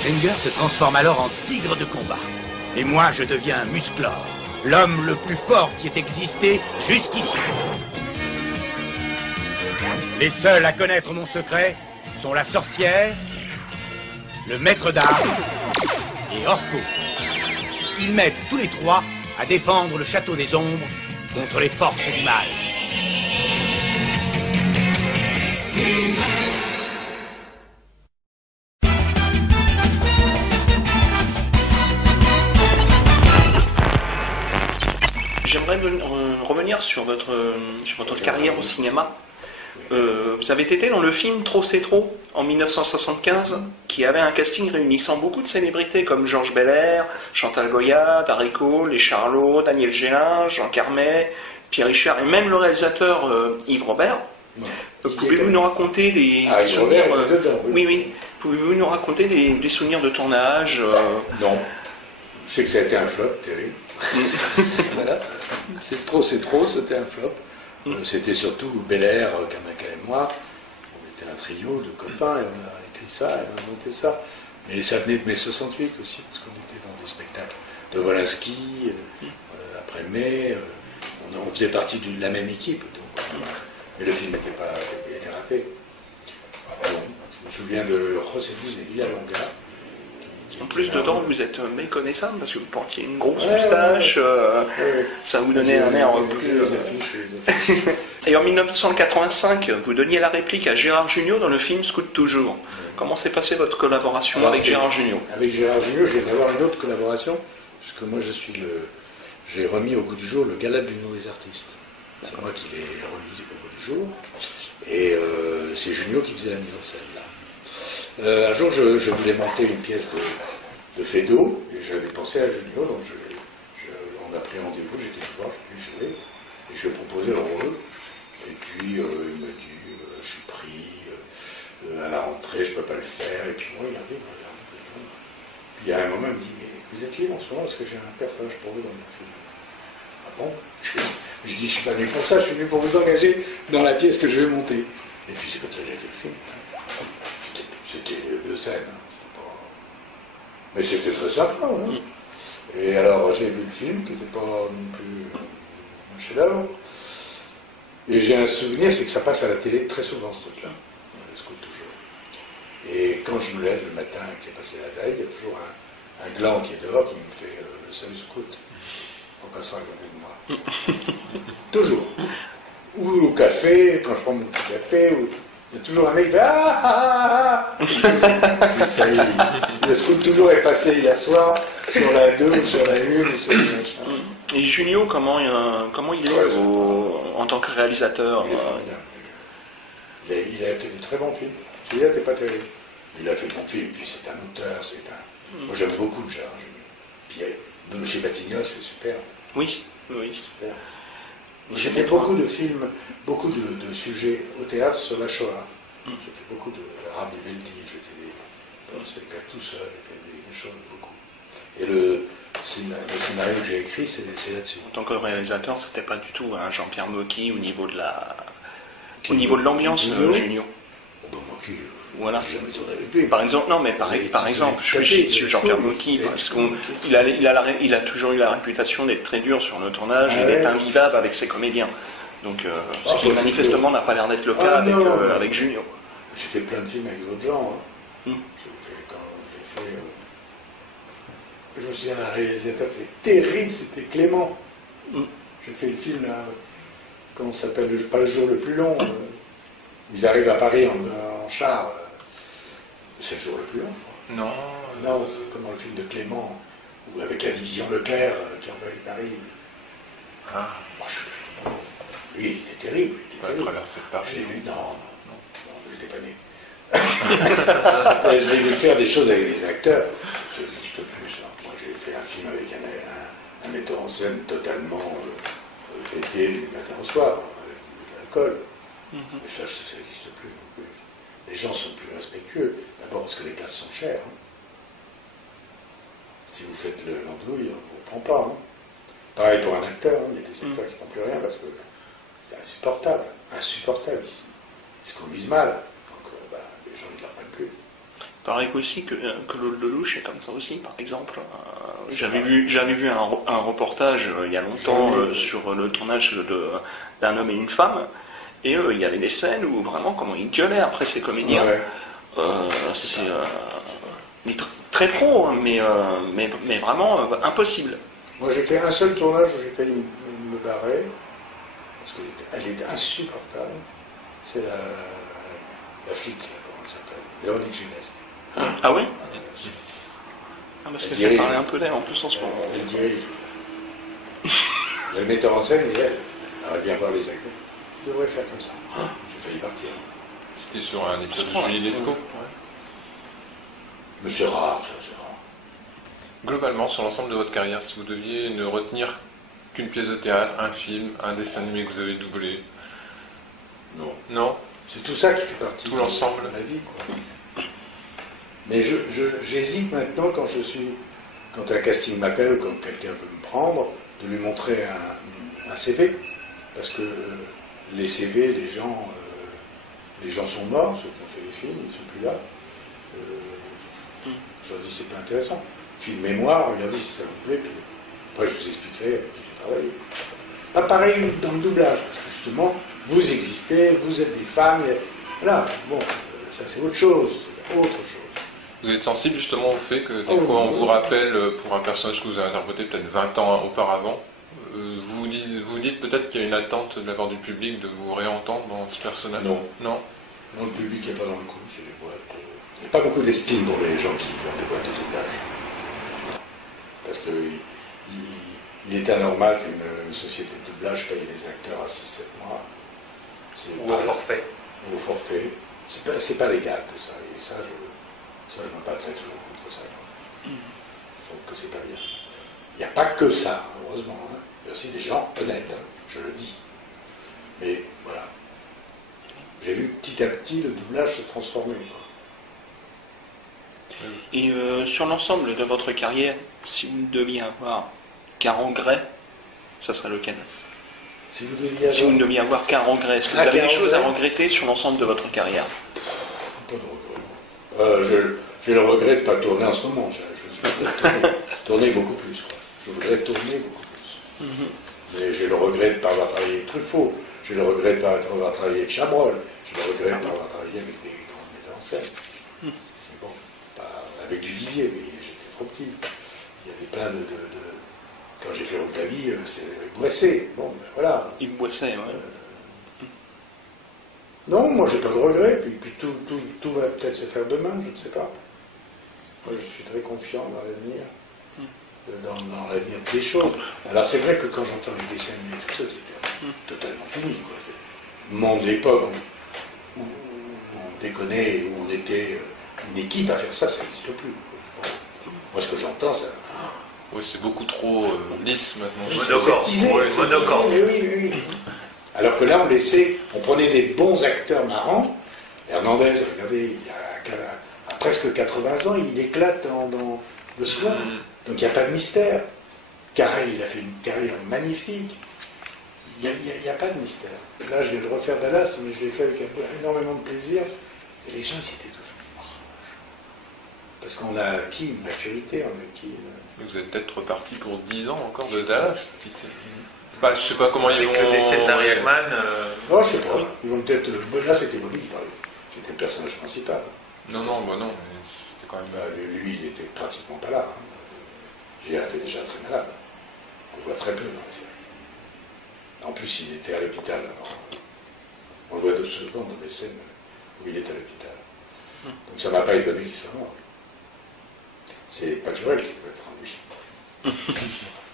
Kringer se transforme alors en tigre de combat. Et moi, je deviens Musclor, l'homme le plus fort qui ait existé jusqu'ici. Les seuls à connaître mon secret sont la sorcière, le maître d'armes et Orko. Ils m'aident tous les trois à défendre le château des ombres contre les forces du mal. J'aimerais revenir sur votre carrière au cinéma. Vous avez été dans le film Trop c'est trop en 1975, qui avait un casting réunissant beaucoup de célébrités comme Georges Belair, Chantal Goya, Darrico, Les Charlots, Daniel Gélin, Jean Carmet, Pierre Richard et même le réalisateur Yves Robert. Pouvez-vous nous raconter des souvenirs oui. Pouvez-vous nous raconter des souvenirs de tournage Non. Je sais que ça a été un flop terrible. Voilà. C'est trop, c'était un flop. C'était surtout Belair, Kamaka et moi. On était un trio de copains et on a écrit ça et on a monté ça. Mais ça venait de mai 68 aussi, parce qu'on était dans des spectacles de Wolinski, après mai. On faisait partie de la même équipe. Donc, mais le film était raté. Bon, je me souviens de José Luis de Villalonga, qui En plus, dedans, vous êtes méconnaissable parce que vous portiez une grosse moustache, ça vous donnait un air plus... Et en 1985, vous donniez la réplique à Gérard Jugnot dans le film Scout Toujours. Comment s'est passée votre collaboration avec Gérard Jugnot? Avec Gérard Jugnot, je viens d'avoir une autre collaboration, puisque moi j'ai remis au goût du jour le gala de l'Union des artistes. C'est moi qui l'ai remis au goût du jour, et c'est Jugnot qui faisait la mise en scène là. Un jour, je voulais monter une pièce de Feydeau, et j'avais pensé à Jugnot, donc on a pris rendez-vous, j'étais tout voir, je lui ai joué, et je lui ai proposé le rôle, et puis il m'a dit, je suis pris, à la rentrée, je peux pas le faire, et puis moi, regardez. Puis il y a un moment, il me dit, mais vous êtes libre en ce moment, parce que j'ai un personnage pour vous dans mon film. Ah bon? Je dis, je suis pas venu pour ça, je suis venu pour vous engager dans la pièce que je vais monter. Et puis c'est comme ça que j'ai fait le film. C'était de scène. Mais c'était très sympa. Hein. Et alors j'ai vu le film, qui n'était pas non plus un chef-d'œuvre. Et j'ai un souvenir, c'est que ça passe à la télé très souvent, ce truc-là. Le Scout Toujours. Et quand je me lève le matin et que c'est passé la veille, il y a toujours un gland qui est dehors qui me fait le salut Scout, en passant à côté de moi. Toujours. Ou au café, quand je prends mon petit café, ou... il y a toujours un mec qui fait ah. Ça y est, le Scout Toujours est passé hier soir sur la 2 ou sur la 1 ou sur le machin. Et Jugnot, comment il est en tant que réalisateur? Il a fait de très bons films. Celui-là n'était pas terrible. Il a fait de bons films, puis c'est un auteur, moi j'aime beaucoup Gérard Jugnot. Puis M. Batignolles, c'est super. Oui. Super. J'ai fait beaucoup de films, beaucoup de sujets au théâtre sur la Shoah. J'ai fait beaucoup de Rav de Veldi, j'ai fait des spectacles tout seul, j'ai fait des choses beaucoup. Et le scénario que j'ai écrit, c'est là-dessus. En tant que réalisateur, c'était pas du tout un Jean-Pierre Mocky au niveau de l'ambiance, Jugnot. Bon, Mocky, voilà. j'ai jamais tourné avec lui. Par exemple, non, mais par exemple, je suis sur Jean-Pierre Mocky, parce qu'il a toujours eu la réputation d'être très dur sur le tournage et d'être invivable avec ses comédiens. Donc, ce qui manifestement n'a pas l'air d'être le cas avec Jugnot. J'ai fait plein de films avec d'autres gens. Hein. Je me souviens d'un réalisateur qui était terrible, c'était Clément. J'ai fait le film, là, comment ça s'appelle, pas le jour le plus long. Ils arrivent à Paris en char. C'est le jour le plus long. Non, c'est comme dans le film de Clément, ou avec la division Leclerc qui envahit Paris. Moi, lui, il était terrible. Je l'ai vu, non, je n'étais pas né. J'ai vu faire des choses avec des acteurs, ça n'existe plus. Ça. Moi, j'ai fait un film avec un metteur en scène totalement traité du matin au soir, avec de l'alcool. Mais ça n'existe plus. Les gens sont plus respectueux. D'abord parce que les places sont chères. Hein. Si vous faites l'andouille, on ne prend pas. Hein. Pareil pour un acteur, hein. Il y a des acteurs qui ne font plus rien parce que c'est insupportable. Insupportable ici. Ils se conduisent mal. Donc les gens ne leur prennent plus. Pareil aussi que le Lelouch est comme ça aussi, par exemple. J'avais vu un reportage il y a longtemps sur le tournage d'un homme et une femme. Et il y avait des scènes où vraiment, comment il gueulait après ses comédiens. C'est très pro, hein, mais vraiment impossible. Moi, j'ai fait un seul tournage où j'ai failli me barrer, parce qu'elle était insupportable. C'est la flic, là, comment elle s'appelle, Véronique Gineste. Ah oui? Parce que ça parlait un peu d'elle en plus en ce moment. Elle dirige. Le metteur en scène et elle vient voir les acteurs. Je devrais faire comme ça. J'ai failli partir. C'était sur un épisode de Julie Lescaut. Mais c'est rare, ça, c'est rare. Globalement, sur l'ensemble de votre carrière, si vous deviez ne retenir qu'une pièce de théâtre, un film, un dessin animé que vous avez doublé. Non. C'est tout ça qui fait partie tout l'ensemble de ma vie, quoi. Mais j'hésite maintenant quand un casting m'appelle ou quand quelqu'un veut me prendre, de lui montrer un CV. Parce que les CV, les gens sont morts, ceux qui ont fait les films, ils ne sont plus là. Je leur dis, c'est pas intéressant. Film mémoire, regardez si ça vous plaît, puis après je vous expliquerai avec qui j'ai travaillé. Pas pareil dans le doublage, parce que justement, vous existez, vous êtes des femmes, voilà, bon, ça c'est autre chose, Vous êtes sensible justement au fait que des fois on vous rappelle pour un personnage que vous avez interprété peut-être 20 ans auparavant, vous dites peut-être qu'il y a une attente de la part du public de vous réentendre dans ce personnage? Non. Non. Non, le public n'est pas dans le coup, c'est les boîtes. Il n'y a pas beaucoup d'estime pour les gens qui font des boîtes de doublage. Parce qu'il est anormal qu'une société de doublage paye les acteurs à 6-7 mois. Ou au forfait. Ou au forfait. C'est pas légal tout ça. Et ça, je me battrai toujours contre ça. Je trouve que c'est pas bien. Il n'y a pas que ça, heureusement. Hein. Il y a aussi des gens honnêtes, hein, je le dis. Mais voilà. J'ai vu petit à petit le doublage se transformer. Quoi. Et sur l'ensemble de votre carrière, si vous ne deviez avoir qu'un regret, ça serait lequel? Si vous ne deviez avoir qu'un regret, est-ce que vous avez des choses à regretter sur l'ensemble de votre carrière? Pas de regret. J'ai le regret de ne pas tourner en ce moment. Je voudrais tourner beaucoup plus. Quoi. Je voudrais tourner beaucoup plus. Mais j'ai le regret de ne pas avoir travaillé avec Truffaut. J'ai le regret de ne pas avoir travaillé avec Chabrol. J'ai le regret de ne pas avoir travaillé avec des grands metteurs en scène. Mais bon, pas avec du Vivier, mais j'étais trop petit. Il y avait plein de... Quand j'ai fait Rouletabille, c'est Boissé. Bon, ben voilà. Yves Boissé, ouais. Non, moi j'ai pas de regrets, puis tout va peut-être se faire demain, je ne sais pas. Moi je suis très confiant dans l'avenir, dans l'avenir des choses. Alors c'est vrai que quand j'entends les dessins animés et tout ça, c'est totalement fini, quoi. C'est le monde de l'époque où on déconnait, où on était une équipe à faire ça, ça n'existe plus. Bon. Moi ce que j'entends, ça... Oui, c'est beaucoup trop lisse maintenant. Monocorde. Oui. Alors que là, on prenait des bons acteurs marrants. Hernandez, regardez, à presque 80 ans, il éclate dans le soir. Donc il n'y a pas de mystère. Carrel, il a fait une carrière magnifique. Il n'y a pas de mystère. Là, je viens de refaire Dallas, mais je l'ai fait avec énormément de plaisir. Et les gens, ils étaient tous... Parce qu'on a acquis une maturité, on a acquis... Vous êtes peut-être reparti pour 10 ans encore de Dallas. Bah, je sais pas comment ils vont... Avec le décès de Larry Hagman... Non, je sais pas. Ils vont peut-être... Là, c'était Bobby qui parlait. C'était le personnage principal. Non, mais c'était quand même... lui, il était pratiquement pas là. Hein. Gérard était déjà très malade. On le voit très peu dans la série. En plus, il était à l'hôpital. Alors, on le voit de souvent dans des scènes où il est à l'hôpital. Donc ça ne m'a pas étonné qu'il soit mort. C'est Paturel qui peut être en lui.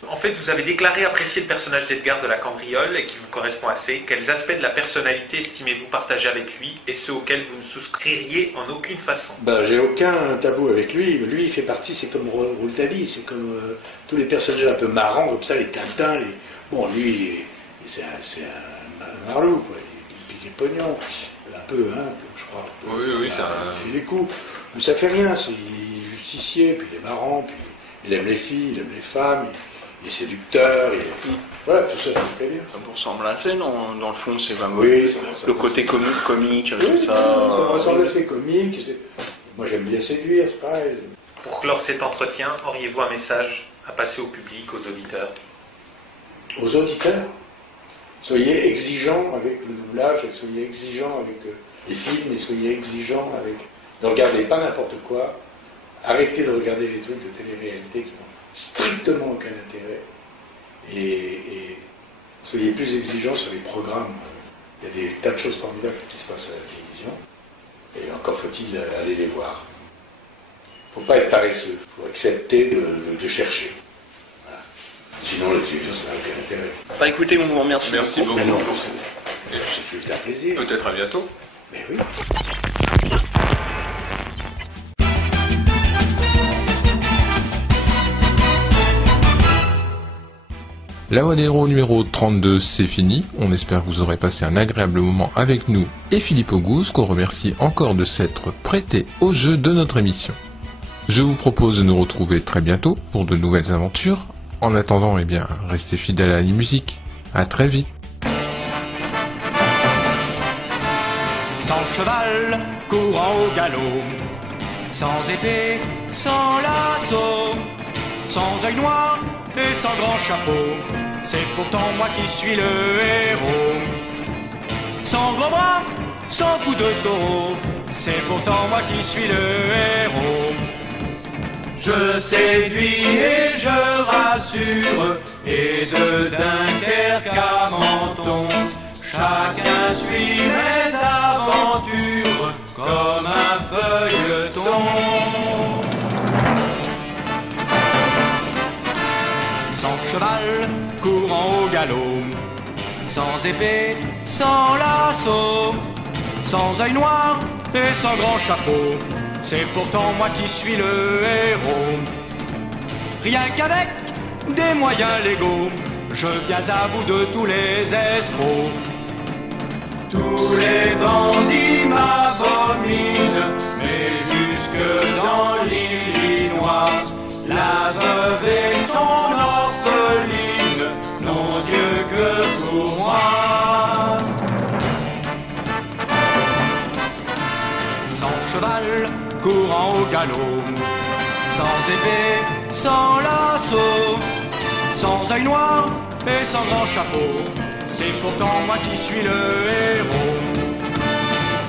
En fait, vous avez déclaré apprécier le personnage d'Edgar de la Cambriole et qui vous correspond assez. Quels aspects de la personnalité estimez-vous partager avec lui et ceux auxquels vous ne souscririez en aucune façon? J'ai aucun tabou avec lui. Lui, il fait partie, c'est comme Rouletabille, c'est comme tous les personnages un peu marrants, comme ça, les Tintins. Bon, lui, c'est un marlou, quoi. Il pique les pognons, un peu, hein, je crois. Oui, il fait des coups. Mais ça fait rien, il est justicier, puis il est marrant, puis il aime les filles, il aime les femmes, il est séducteur, voilà, tout ça, ça me plaît bien. Ça vous ressemble assez, dans le fond, c'est vraiment le côté comique, tout ça. Ça me ressemble assez comique. Moi, j'aime bien séduire, c'est pareil. Pour clore cet entretien, auriez-vous un message à passer au public, aux auditeurs? Aux auditeurs, soyez exigeants avec le doublage, et soyez exigeants avec les films, et soyez exigeants avec... Ne regardez pas n'importe quoi, arrêtez de regarder les trucs de télé-réalité qui n'ont strictement aucun intérêt, et soyez plus exigeants sur les programmes. Il y a des tas de choses formidables qui se passent à la télévision, et encore faut-il aller les voir. Il ne faut pas être paresseux, il faut accepter de chercher. Voilà. Sinon, la télévision, ça n'a aucun intérêt. Écoutez, on vous remercie. Merci beaucoup. C'est fait un plaisir. Peut-être à bientôt. Mais oui. La Voix des Héros numéro 32, c'est fini. On espère que vous aurez passé un agréable moment avec nous et Philippe Auguste, qu'on remercie encore de s'être prêté au jeu de notre émission. Je vous propose de nous retrouver très bientôt pour de nouvelles aventures. En attendant, restez fidèles à la musique. À très vite. Sans cheval, courant au galop, sans épée, sans lasso, sans œil noir et sans grand chapeau, c'est pourtant moi qui suis le héros. Sans gros bras, sans coup de taureau, c'est pourtant moi qui suis le héros. Je séduis et je rassure, et de Dunkerque à Menton, chacun suit mes aventures comme un feuilleton. Sans cheval, courant au galop, sans épée, sans lasso, sans œil noir et sans grand chapeau, c'est pourtant moi qui suis le héros. Rien qu'avec des moyens légaux, je viens à bout de tous les escrocs. Tous les bandits m'abominent, mais jusque dans l'Illinois, la veuve et son orpheline n'ont Dieu que pour moi. Sans cheval, courant au galop, sans épée, sans lasso, sans œil noir et sans grand chapeau, c'est pourtant moi qui suis le héros.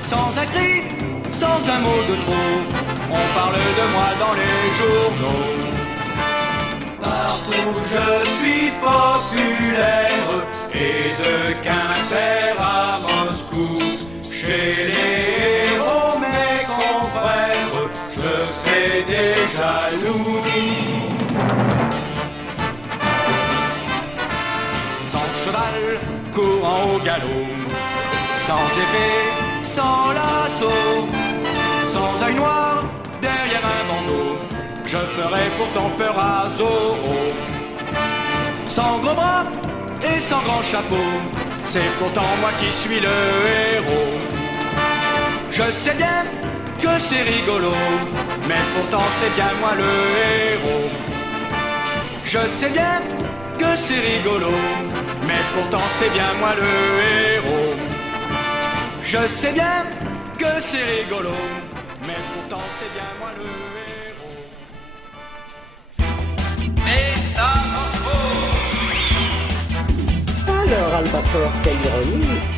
Sans un cri, sans un mot de trop, on parle de moi dans les journaux. Partout je suis populaire, et de Quimper à Moscou, chez les héros mes confrères, je fais des jaloux. Sans cheval, courant au galop, sans épée, sans lasso, sans œil noir derrière un bandeau, je ferai pourtant peur à Zorro. Sans gros bras et sans grand chapeau, c'est pourtant moi qui suis le héros. Je sais bien que c'est rigolo, mais pourtant c'est bien moi le héros. Je sais bien que c'est rigolo, mais pourtant c'est bien moi le héros. Je sais bien que c'est rigolo, mais pourtant c'est bien moi le héros. Alors, Albator, quelle ironie!